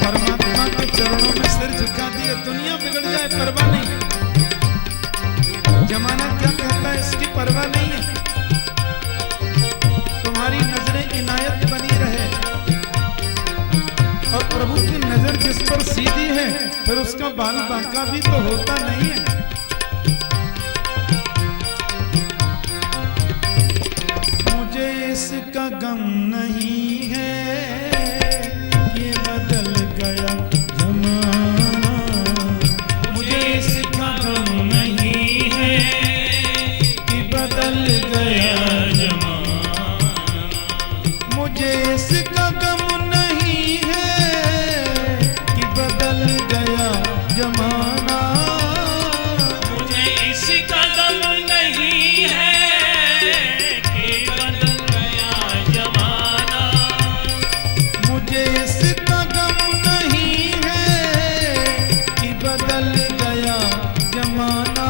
परमात्मा के चरणों में सिर झुका दिए, दुनिया बिगड़ जाए परवाह नहीं, जमाना क्या कहता है इसकी परवाह नहीं है। तुम्हारी नजरें इनायत बनी रहे और प्रभु की नजर जिस पर सीधी है फिर उसका बाल बांका भी तो होता नहीं है। मुझे इसका गम नहीं है कि बदल गया जमाना, मुझे इसका गम नहीं है कि बदल गया जमाना। मुझे इसका गम नहीं है कि बदल गया जमाना। मुझे इसका गम नहीं है कि बदल गया जमाना। मुझे इसका गम नहीं है कि बदल गया जमाना।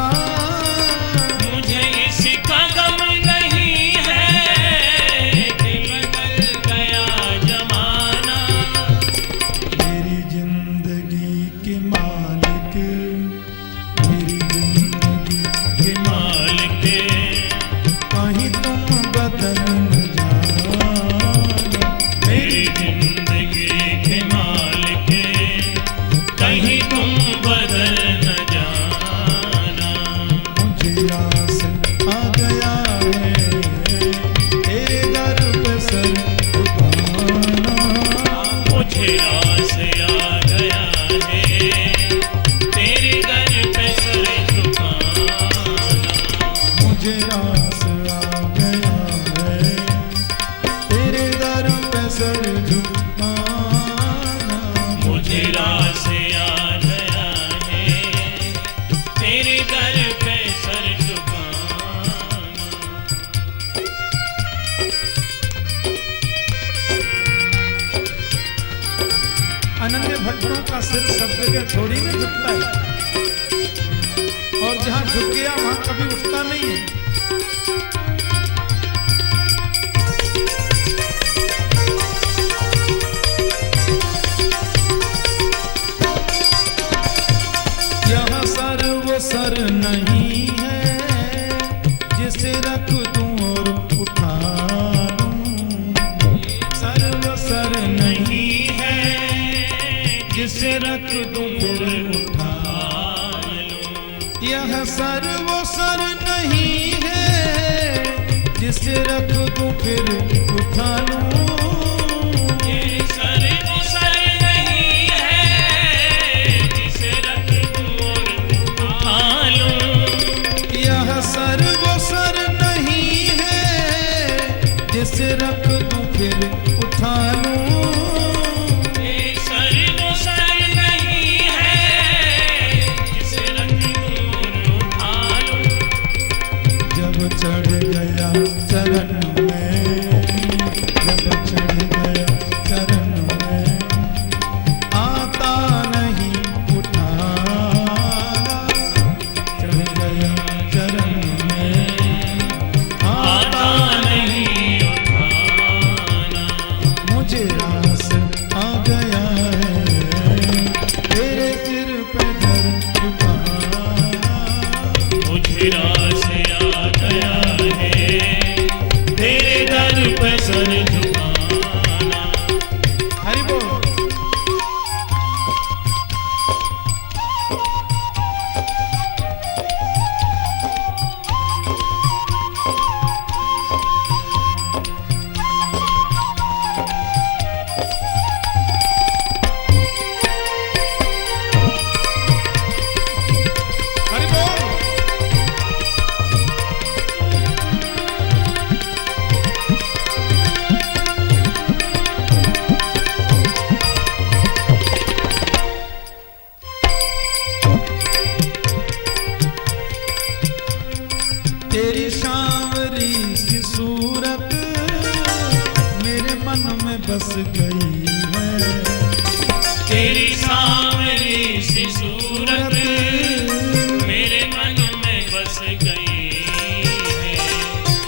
मुझे इसका गम नहीं है कि बदल गया जमाना। मेरी जिंदगी के मालिक, मेरी जिंदगी के मालिक कहीं तुम बदल न जाना। मेरी जिंदगी के मालिक कहीं तुम बदल न जाना। मुझे आस आ गया है तेरे दर पे सर झुकाना। मुझे आस आ गया है तेरे दर पे सर झुकाना। मुझे आस आ गया है तेरे दर पे सर झुकाना। मुझे रास आ गया है तेरे दर पे सर झुकाना। अनन्य भक्तों का सिर सब जगह थोड़ी ना झुकता है, और जहां झुक गया वहां कभी उठता नहीं है। यहाँ सर वो सर नहीं है जिसे रख दूं और उठा लूं। सर वो सर नहीं है जिसे रख दूं फिर उठा लूं। यह सर वो सर नहीं है जिसे रख दूं फिर उठा लूं। ये सर वो सर नहीं है जिसे रख दूं और उठा लूं। यह सर वो सर नहीं है जिसे रख दूं फिर उठा लूं। ये सर वो सर नहीं है जिसे रख दूं और उठा लूं। जब चढ़ गया चरण में, जब चढ़ गया चरण में आता नहीं उठाना। चढ़ गया चरण में आता नहीं उठाना। मुझे आस आ गया है तेरे सिर पे सर झुकाना। मुझे तेरी सांवरी सी सूरत मेरे मन में बस गई है। तेरी सांवरी सी सूरत मेरे मन में बस गई है।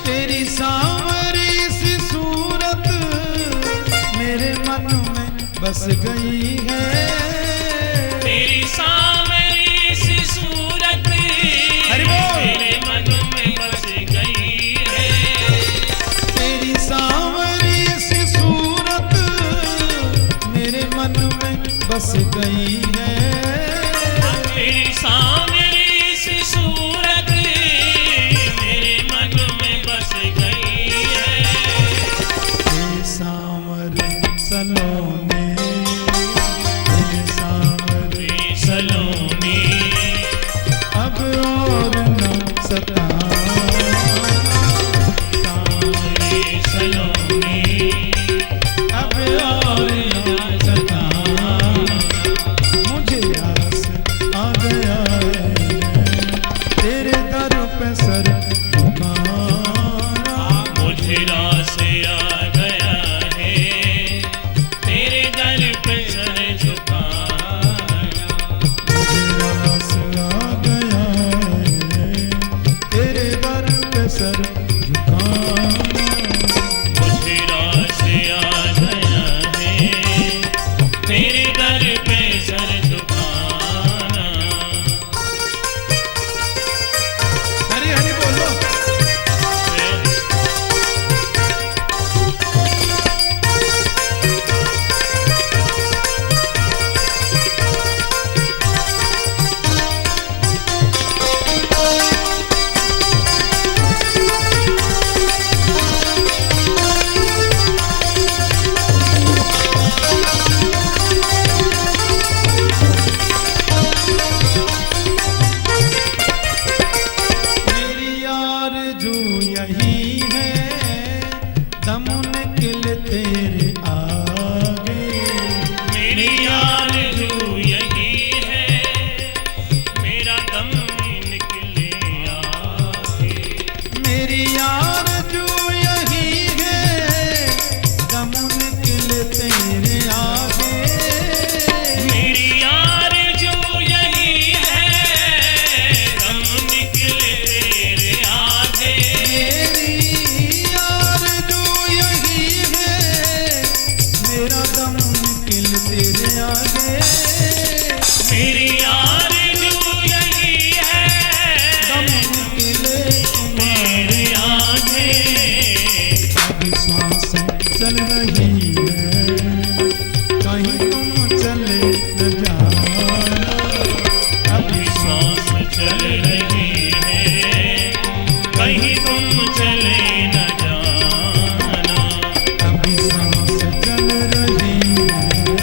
तेरी सांवरी सी सूरत मेरे मन में बस गई है। तेरी सांवरी सी सूरत हरि बोल। मेरे मन में बस गई है। तेरी सांवरी सी सूरत मेरे मन में बस गई है। तेरी सांवरी सी सूरत मेरे मन में बस गई है। हे सांवरे सलोने, हे सांवरे सलोनी अब और न सता। सांवरे सलोनी अब और न सता। मुझे आस आ गया है तेरे दर पे सर झुकाना। मुझे रास आ गया है तेरे दर पे सर झुकाना। मुझे आस आ गया है तेरे दर पे सर झुकाना। मुझे रास आ गया है तेरे दर पे सर झुकाना। हरि हरि बोलो। मेरी आरज़ू यही है दम निकले तेरे आगे। मेरी आरज़ू यही है मेरा दम निकले आगे। मेरी आरज़ू यही है दम निकले तेरे आगे। मेरी आरज़ू यही है दम निकले तेरे आगे। मेरी आरज़ू यही है मेरा दम निकल तेरे आगे। मेरी आरज़ू यही है दम निकले तेरे आगे। अब सांसें चल रही है कहीं तुम चले न जाना। अब सांस चल रही है कहीं तुम चले न जाना। अब सांस चल रही है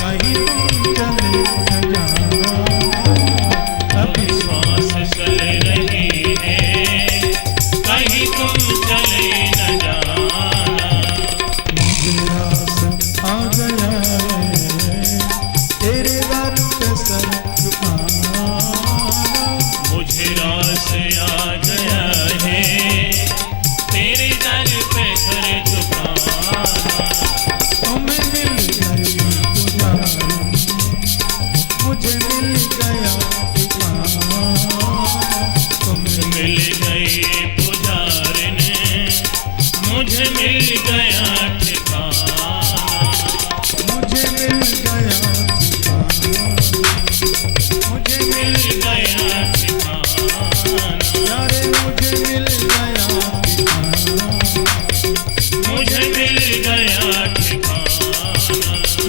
कहीं तुम चले न जाना। अब सांस चल रही है कहीं तुम चले न जाना। मुझे आस आ गया है तेरे दर पे सर झुकाना। मुझे रास आ गया है तेरे दर पे सर झुकाना। तुम्हें मिल गई पुजारी मुझे मिल गया ठिकाना। तुम्हें मिल गई पुजारन मुझे मिल गया ठिकाना। मुझे मिल गया ठिकाना। मुझे मिल गया ठिकाना। यारे मुझे मिल गया ठिकाना। मुझे मिल गया ठिकाना।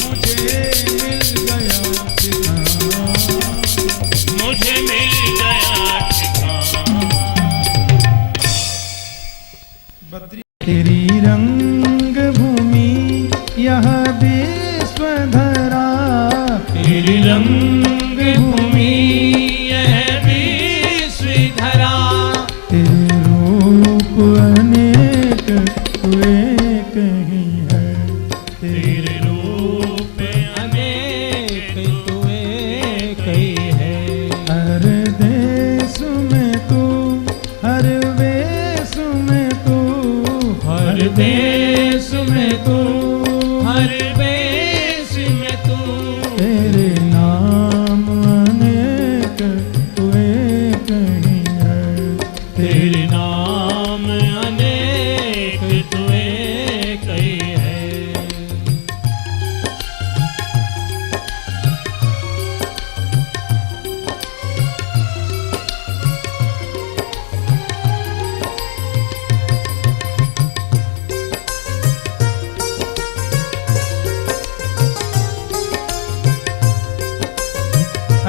मुझे मिल गया ठिकाना। मुझे मिल गया ठिकाना। बद्री तेरी रंग भूमि यह विश्व धरा। तेरी रंग भूमि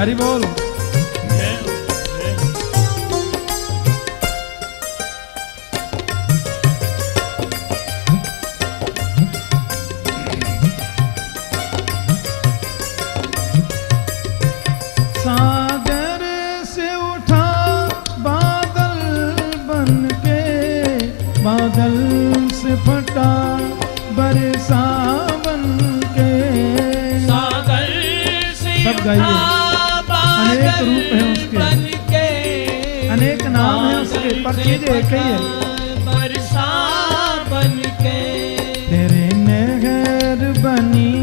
हरि बोल। जय हो, जय हो। सागर से उठा बादल बनके, बादल से फटा बरसा बनके। सागर से सब गाइए। उठा अनेक रूप हैं उसके, बनके, अनेक नाम हैं उसके, पर चीजें एक ही है। बरसा बनके। तेरे नहर बनी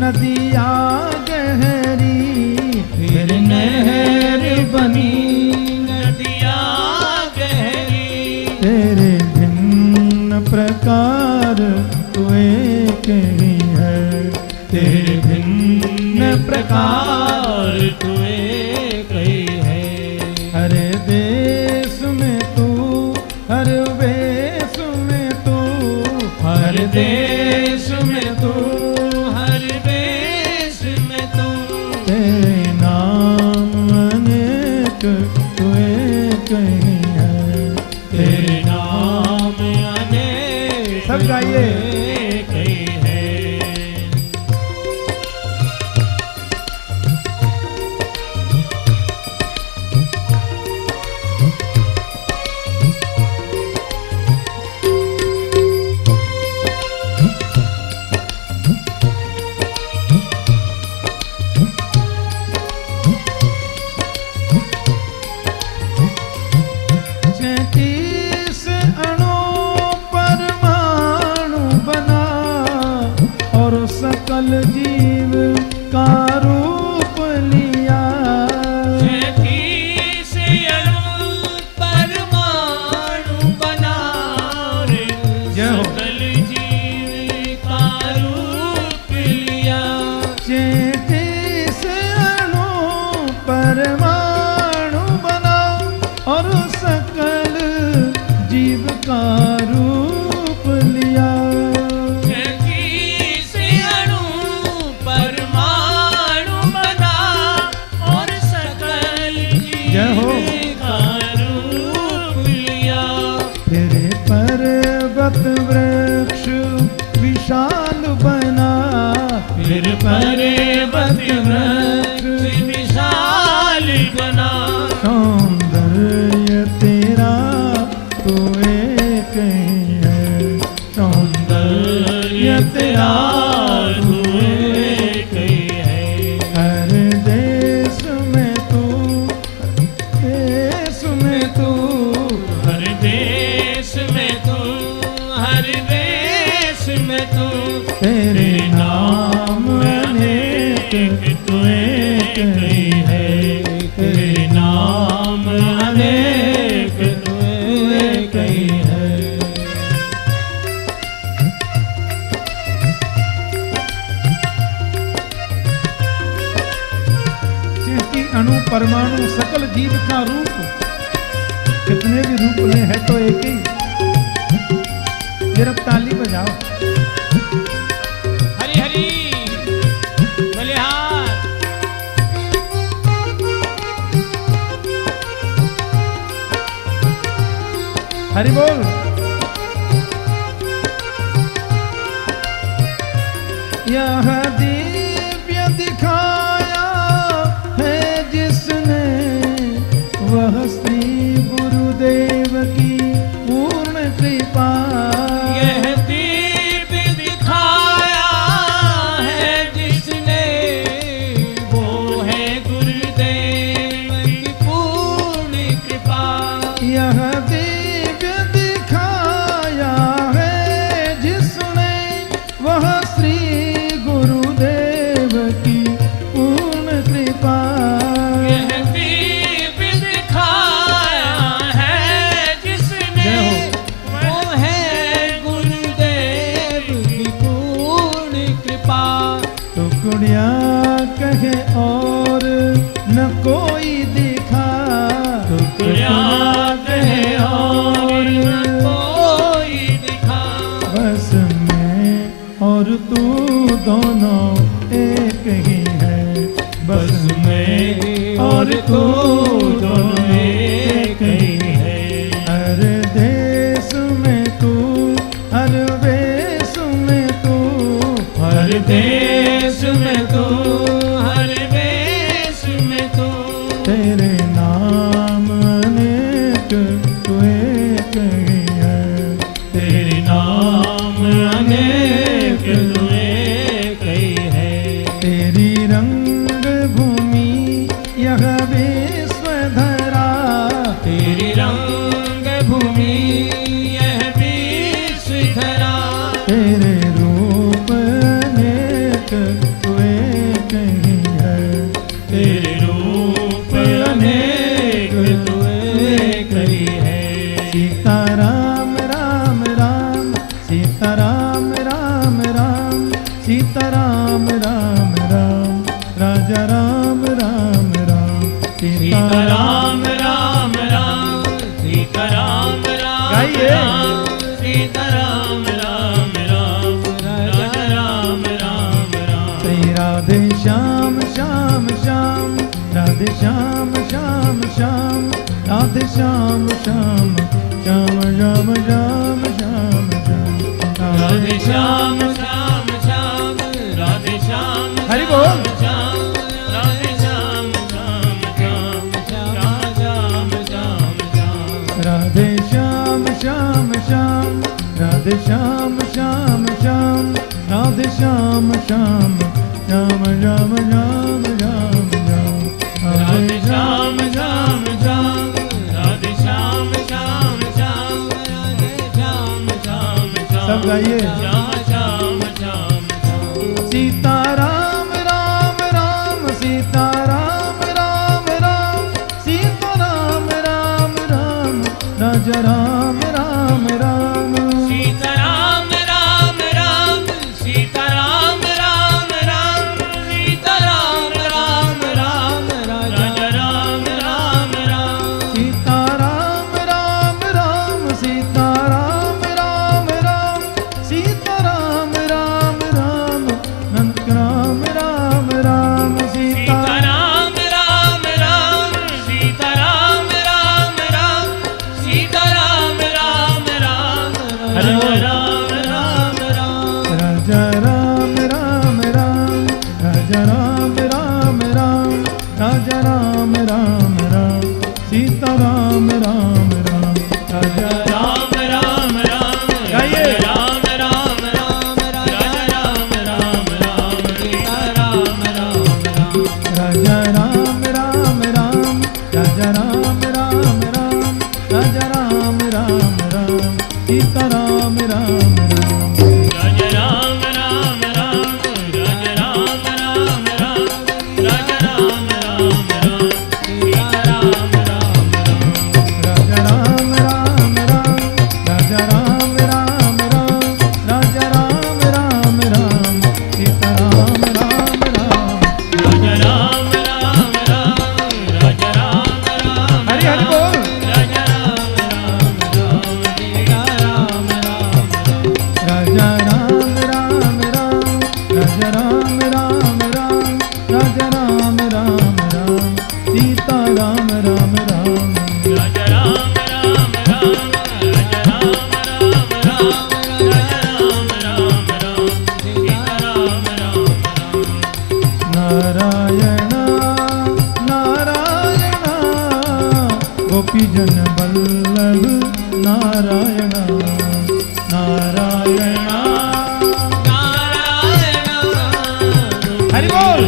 नदिया गहरी, तेरे नहर बनी नदिया गहरी। तेरे भिन्न प्रकार तू एक ही है, तेरे भिन्न प्रकार तू एक ही है। हर देश में तू, हर वेश में तू, हर देश में तू, हर देश में तू। तेरे नाम अनेक तू एक ही है, तेरे नाम अनेक सब गाइए। एक ही है। सैंतीस अणु परमाणु बना और सकल जीव का रूप लिया। तैंतीस अणु परमाणु बना रे, जय हो। सकल जीव का रूप लिया। सैंतीस अणु परमाणु बना और सकल जीव का रूप लिया। तैंतीस अणु परमाणु बना और सकल जय हो। जीव का रूप लिया। तेरे पर्वत वृक्ष विशाल बना, फिर पर्वत वृक्ष विशाल बना। सौंदर्य तेरा तो एक ही है, सौंदर्य तेरा तू एक ही है। हर देश में तू, देश में तू, हर देश में तू, हर देश में तू। तेरे नाम अनेक तू एक ही है, तेरे नाम अनेक तू एक ही है। क्योंकि अणु परमाणु सकल जीव का रूप, कितने भी रूप में है तो एक ही। जरा ताली बजाओ। हरी हरी बलिहार। हरि बोल। यह दिव्य दिखाया है जिसने, वह श्री गुरुदेव की पूर्ण कृपा। यह दिव्य दिखाया है जिसने, वो है गुरुदेव की पूर्ण कृपा। यह दिव्य दिखाया है जिसने, वह श्री गुरुदेव तेरे नाम अनेक तू एक ही है। तेरे नाम अनेक तू एक ही है। तेरी रंग भूमि यह विश्वधरा, तेरी रंग भूमि यह विश्वधरा। तेरे रूप अनेक तू एक ही है। तेरे रूप अनेक तू एक ही है। सीता राम राम राम, सीता राम राम राम, सीता राम राम राम, राजा राम राम राम, सीता राम राम राम, सीता राम राम गाइए। राम, सीता राम राम राम, राजा राम राम राम। श्री राधे श्याम श्याम श्याम, राधे श्याम श्याम श्याम, राधे श्याम श्याम श्याम श्याम श्याम श्याम श्याम, राधे श्याम श्याम श्याम, राधे श्याम हरि बोल। श्याम, राधे श्याम श्याम श्याम, श्याम श्याम श्याम श्याम। राधे श्याम श्याम श्याम, राधे श्याम श्याम श्याम, राधे श्याम श्याम श्याम श्याम श्याम श्याम श्याम, राधे श्याम श्याम श्याम, राधे श्याम श्याम श्याम, राधे श्याम श्याम श्याम। सब गाइए। श्याम श्याम श्याम श्याम। सीता राम राम राम, सीता राम राम राम, सीता राम राम राम, राजा राम राम राम। सीता राम राम राम, सीता राम राम राम, सीता राम राम राम, राजा राम राम राम। सीता राम राम राम, सीता राम राम राम, सीता राम राम राम, नंद राम राम राम। सीता सीता राम राम राम, सीता राम राम राम, सीता राम राम राम, हरि बोल। राम राम राम। राजा राम राम राम, राजा राम राम राम, राजा राम राम राम, सीता राम राम राम, राजा राम राम राम, गाइए। राम राम राम, राजा राम राम राम, सीता राम राम राम। राजा राम राम राम, राजा राम राम राम, राजा राम राम राम, सीता राम राम राम। राजा राम राम राम, राजा राम राम राम, राजा राम राम राम, सीता राम राम राम। राजा राम राम राम, राजा राम राम राम, राजा राम राम राम, सीता राम राम राम। राजा राम राम राम, राजा राम राम हरि हरि बोल। राजा राम राम राम, सीता राम राम राम। राजा राम राम राम, राजा राम राम राम, राजा राम राम राम, सीता राम राम राम। राजा राम राम राम, राजा राम राम राम, राजा राम राम राम, सीता राम राम राम। नारायण नारायण, गोपी जन वल्लभ नारायण नारायण। हरि बोल।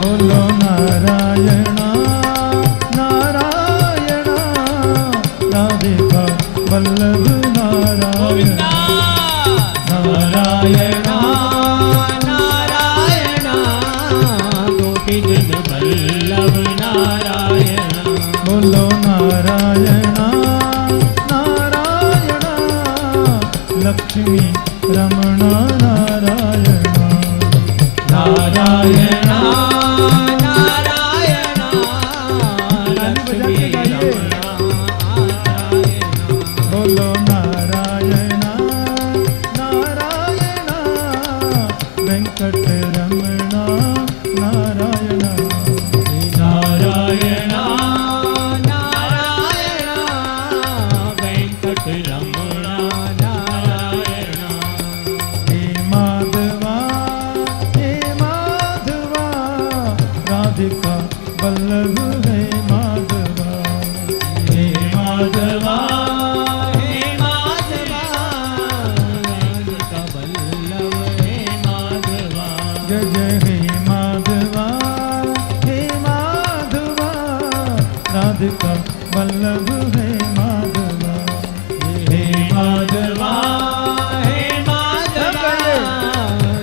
बोलो नारायण नारायण, राधे का वल्लभ नारायण नारायण। बोलो नारायण नारायण, लक्ष्मी रमण नारायण नारायण। वल्लभ है माधवा, हे माधवा हे माधवा राधिका वल्लभ हे माधवा जय जय हे माधवा, हे माधवा राधिका वल्लभ है माधवा, हे माधवा हे माधवा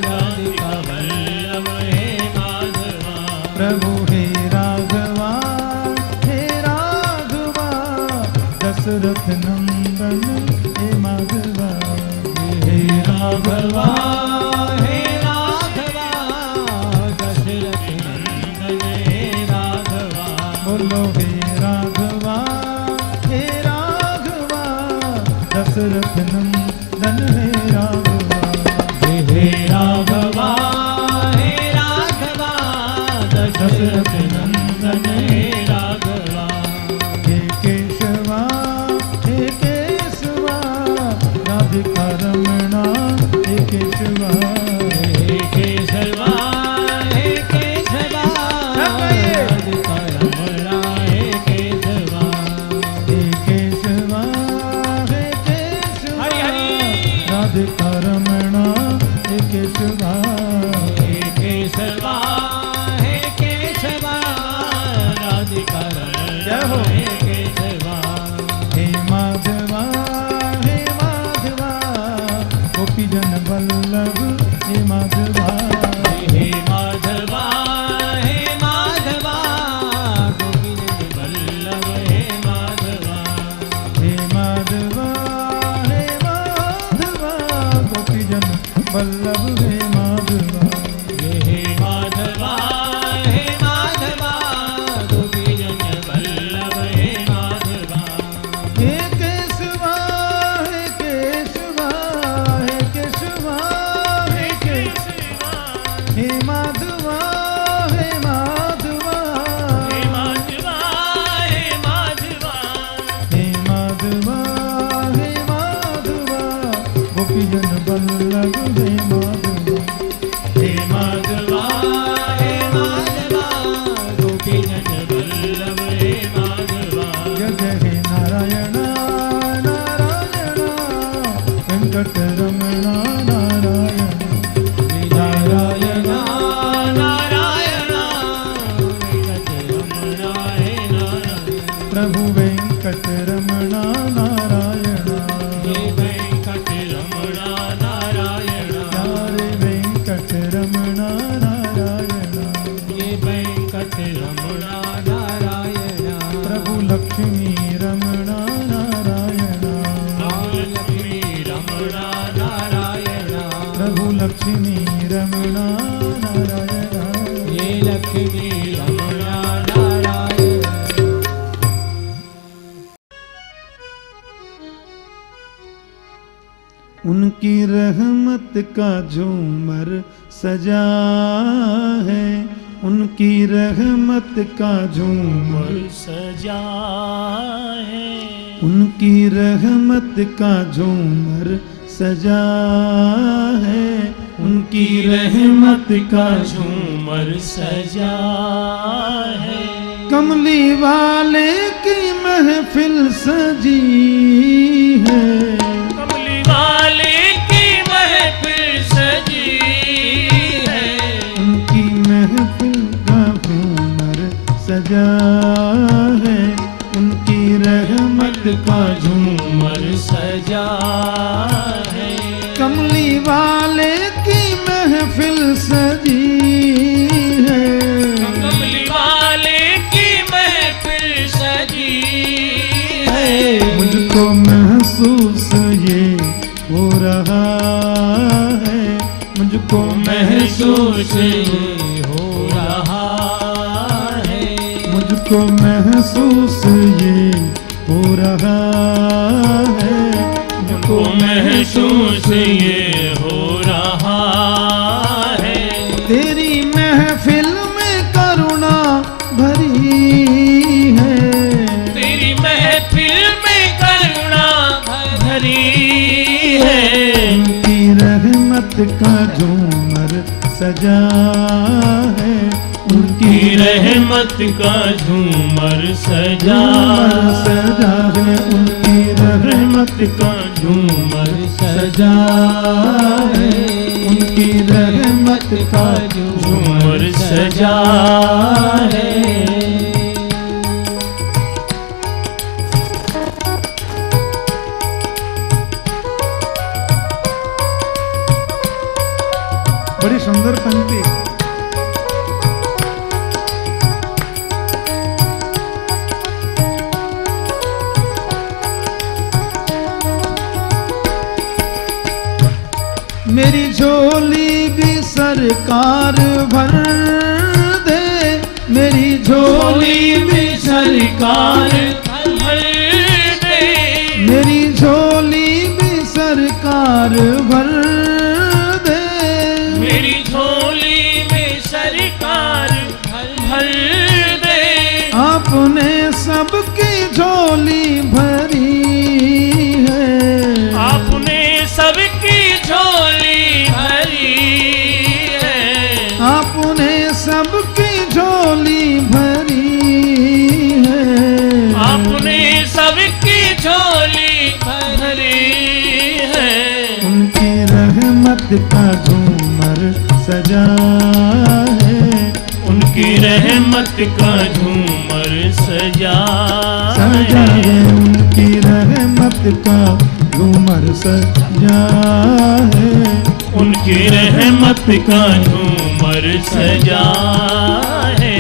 राधिका वल्लभ हे माधवा प्रभु हे राघवा, हे राघवा दशरथ नंदन हे माधवा, हे राघवा हे राघवा दशरथ नंदन हे राघवा बोलो हे राघवा, हे राघवा दशरथ नंदन हे राघवा, हे राघवा हे राघवा दशरथ नंदन हे राघवा हे केशवा, हे केशवा राधिका रमणा हे केशवा, हे केशवा हे केशवा राधिका रमणा हे केशवा हे केशवा, हे केशवा हरि हरि राधिका रमणा हे केशवा, हे केशवा हे केशवा राधिका जय हो। रमणा हे केशवा हे माधवा, हे माधवा गोपीजन वल्लभ हे माधवा, हे माधवा हे माधवा गोपीजन वल्लभ हे माधवा हे माधवा, हे माधवा गोपीजन वल्लभ हे माधवा, हे माधवा हे माधवा गोपीजन वल्लभ हे माधवा हे केशवा, हे केशवा, हे केशवा, हे केशवा, हे माधवा, हे माधवा, हे माधवा हे माधवा हे माधवा, हे माधवा गोपीजन वल्लभ हे माधवा, हे माधवा हे माधवा गोपीजन वल्लभ हे माधवा जय जय हे नारायण नारायण वेंकटरमण नारायण, हे नारायण नारायण वेंकटरमण हे नारायण प्रभु वेंकटरमण नारायण, हे वेंकटरमण नारायण प्यारे वेंकटरमण नारायण, हे वेंकटरमण नारायण प्रभु लक्ष्मी रमण नारायण, लक्ष्मी रमण नारायण प्रभु लक्ष्मी रमण नारायण, हे लक्ष्मी रमण नारायण उनकी रहमत का झूमर सजा है, उनकी रहमत का झूमर, सजा है उनकी रहमत का झूमर सजा है, उनकी रहमत का झूमर सजा है कमली वाले की महफिल सजी है, कमली वाले की महफिल सजी है उनकी महफिल का झूमर सजा है, उनकी रहमत का झूमर झूमर सजा है कमली वाले की महफिल सजी है, कमली वाले की महफिल सजी है मुझको महसूस ये हो रहा है, मुझको महसूस हो रहा है मुझको महसूस ये हो रहा है, मुझको महसूस ये हो रहा है तेरी महफिल में करुणा भरी है, तेरी महफिल में करुणा भरी है उनकी रहमत का झूमर सजा है, उनकी उनकी रहमत का झूमर सजा सजा है, उनकी रहमत का झूमर सजा है, उनकी रहमत का झूमर सजा है। बड़ी सुंदर पंक्ति। मेरी झोली भी सरकार भर दे, मेरी झोली भी सरकार भर दे, मेरी झोली भी सरकार भर दे, मेरी झोली में सरकार भर दे। आपने सबकी झोली भरी है, आपने सबकी झोली भरी है, आपने सबकी झोली भरी है, आपने सबकी झोली भरी है। उनकी रहमत का झूमर सजा है, उनकी रहमत का झूमर सजा सजा है। है, उनकी रहमत का झूमर सजा है, उनकी रहमत का झूमर सजा है।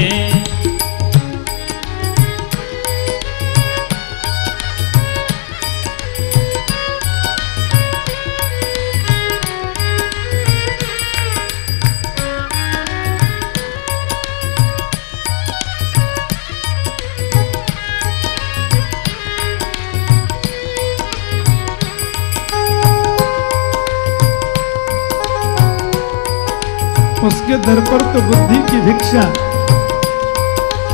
उसके दर पर तो बुद्धि की भिक्षा,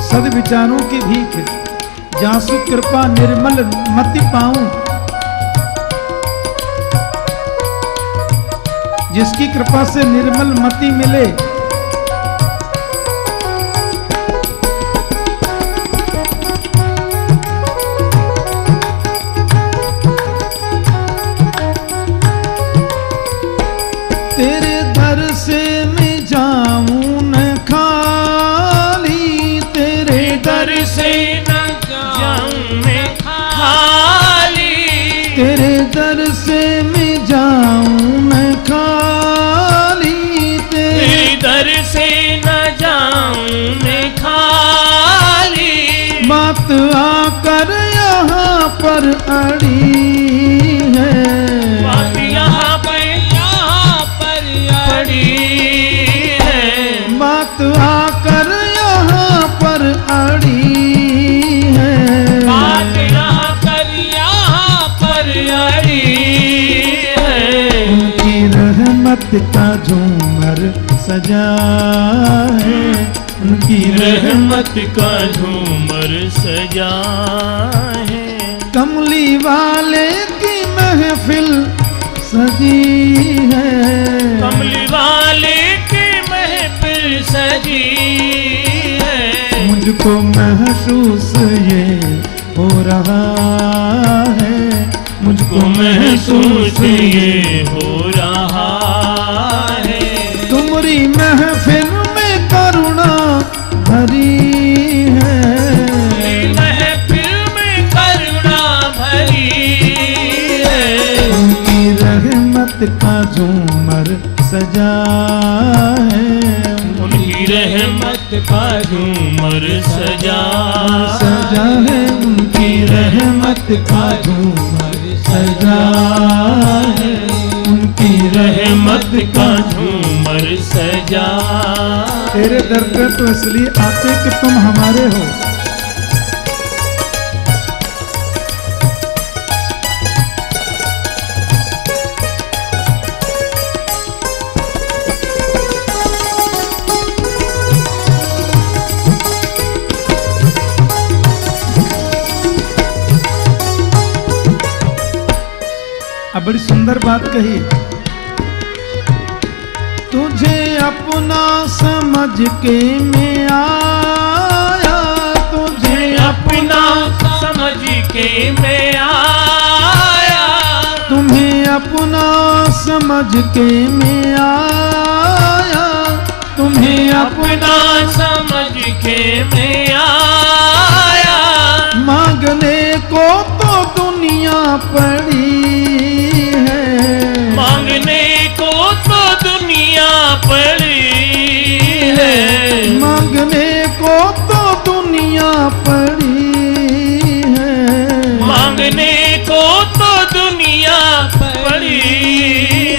सद्विचारों की भीख, जासु कृपा निर्मल मति पाऊं। जिसकी कृपा से निर्मल मति मिले, तेरे दर से मैं जाऊं न खाली, तेरे दर से न जाऊं मैं खाली, तेरे दर से मैं जाऊं न खाली, तेरे दर से न जाऊं मैं खाली। बात आकर यहाँ पर अड़ी है, बात यहाँ पर पड़ी है, बात आकर यहाँ पर अड़ी है, बात यहाँ पर अड़ी है। उनकी रहमत का झूमर सजा है, उनकी रहमत का झूमर सजा है। कमली वाले की महफिल सजी है, कमली वाले की महफिल सजी है। मुझको महसूस ये हो रहा है, मुझको महसूस ये हो रहा है। तुम्हारी महफिल में करुणा भरी है, महफिल में करुणा भरी है। उनकी रहमत का झूमर सजा है, उनकी रहमत का झूमर सजा सजा है, उनकी रहमत का झूमर सजा है, उनकी रहमत का झूमर सजा। तेरे दर पे तो इसलिए आते कि तुम हमारे हो, अब बड़ी सुंदर बात कही, तुझे अपना समझ के मैं आया, तुझे अपना समझ के मैं आया, तुम्हें अपना समझ के मैं आया, तुम्हें अपना समझ के मैं आया। मांगने को तो दुनिया पड़ी है, मांगने को तो दुनिया पड़ी है, मांगने को तो दुनिया पड़ी है, मांगने को तो दुनिया पड़ी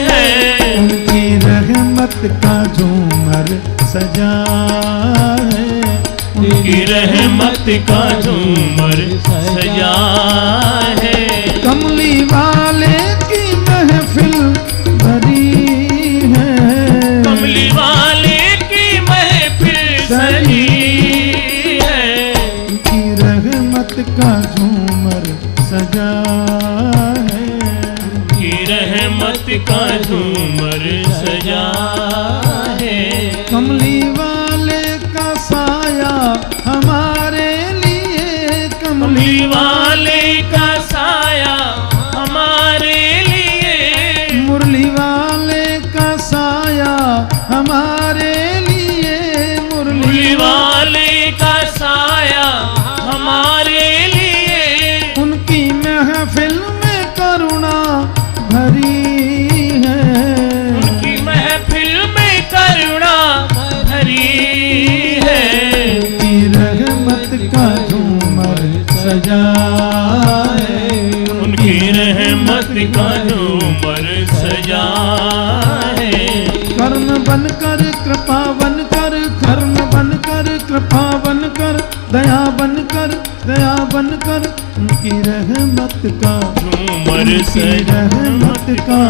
है। उनकी रहमत का झूमर सजा है, उनकी रहमत का झूमर सजा है। कमली वाले की महफिल भरी है, कमली वाले की महफिल सजी है। उनकी रहमत का झूमर सजा है, की रहमत का झूमर सजा है। कमली वाले का साया हमारे लिए, कमली वाले का साया हमारे लिए, मुरली वाले का साया हमारे लिए, मुरली वाले का साया हमारे लिए। उनकी महफिल में करुणा भरी है, उनकी महफिल में करुणा भरी है। उनकी रहमत का झूमर सजा है, उनकी रहमत का झूमर सजा है। कर्म बनकर कृपा बनकर, कर्म बनकर कृपा बनकर, दया बनकर दया बनकर, उनकी रहमत का झूमर उनकी सजा, रहमत का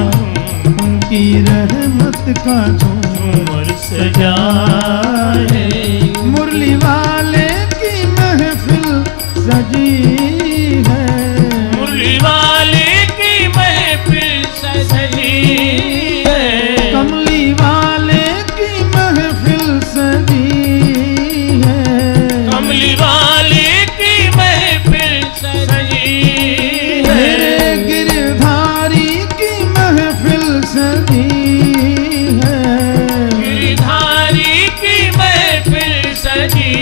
उनकी रहमत का झूमर सजा है। मुरली वाले की महफिल सजी है, मुरली वाले की महफिल सजी है। कमली वाले की महफिल सजी है, कमली वाले की महफिल सजी है। मेरे गिरधारी की महफिल सजी है, गिरधारी की महफिल सजी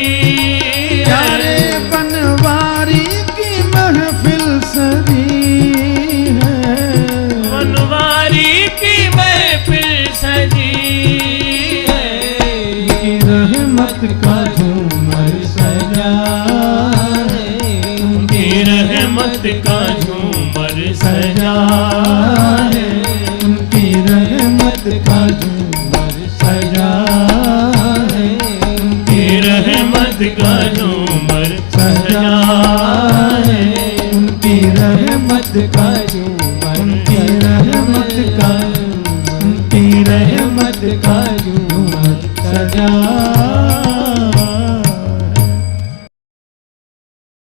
प्यारे है। बनवारी की महफिल सजी है, बनवारी की महफिल सजी है। उनकी रहमत का झूमर सजा है, उनकी रहमत का झूमर सजा है। उनकी रहमत का झूमर सजा है, उनकी रहमत का झूमर सजा सजा है। है, उनकी रहमत का झूमर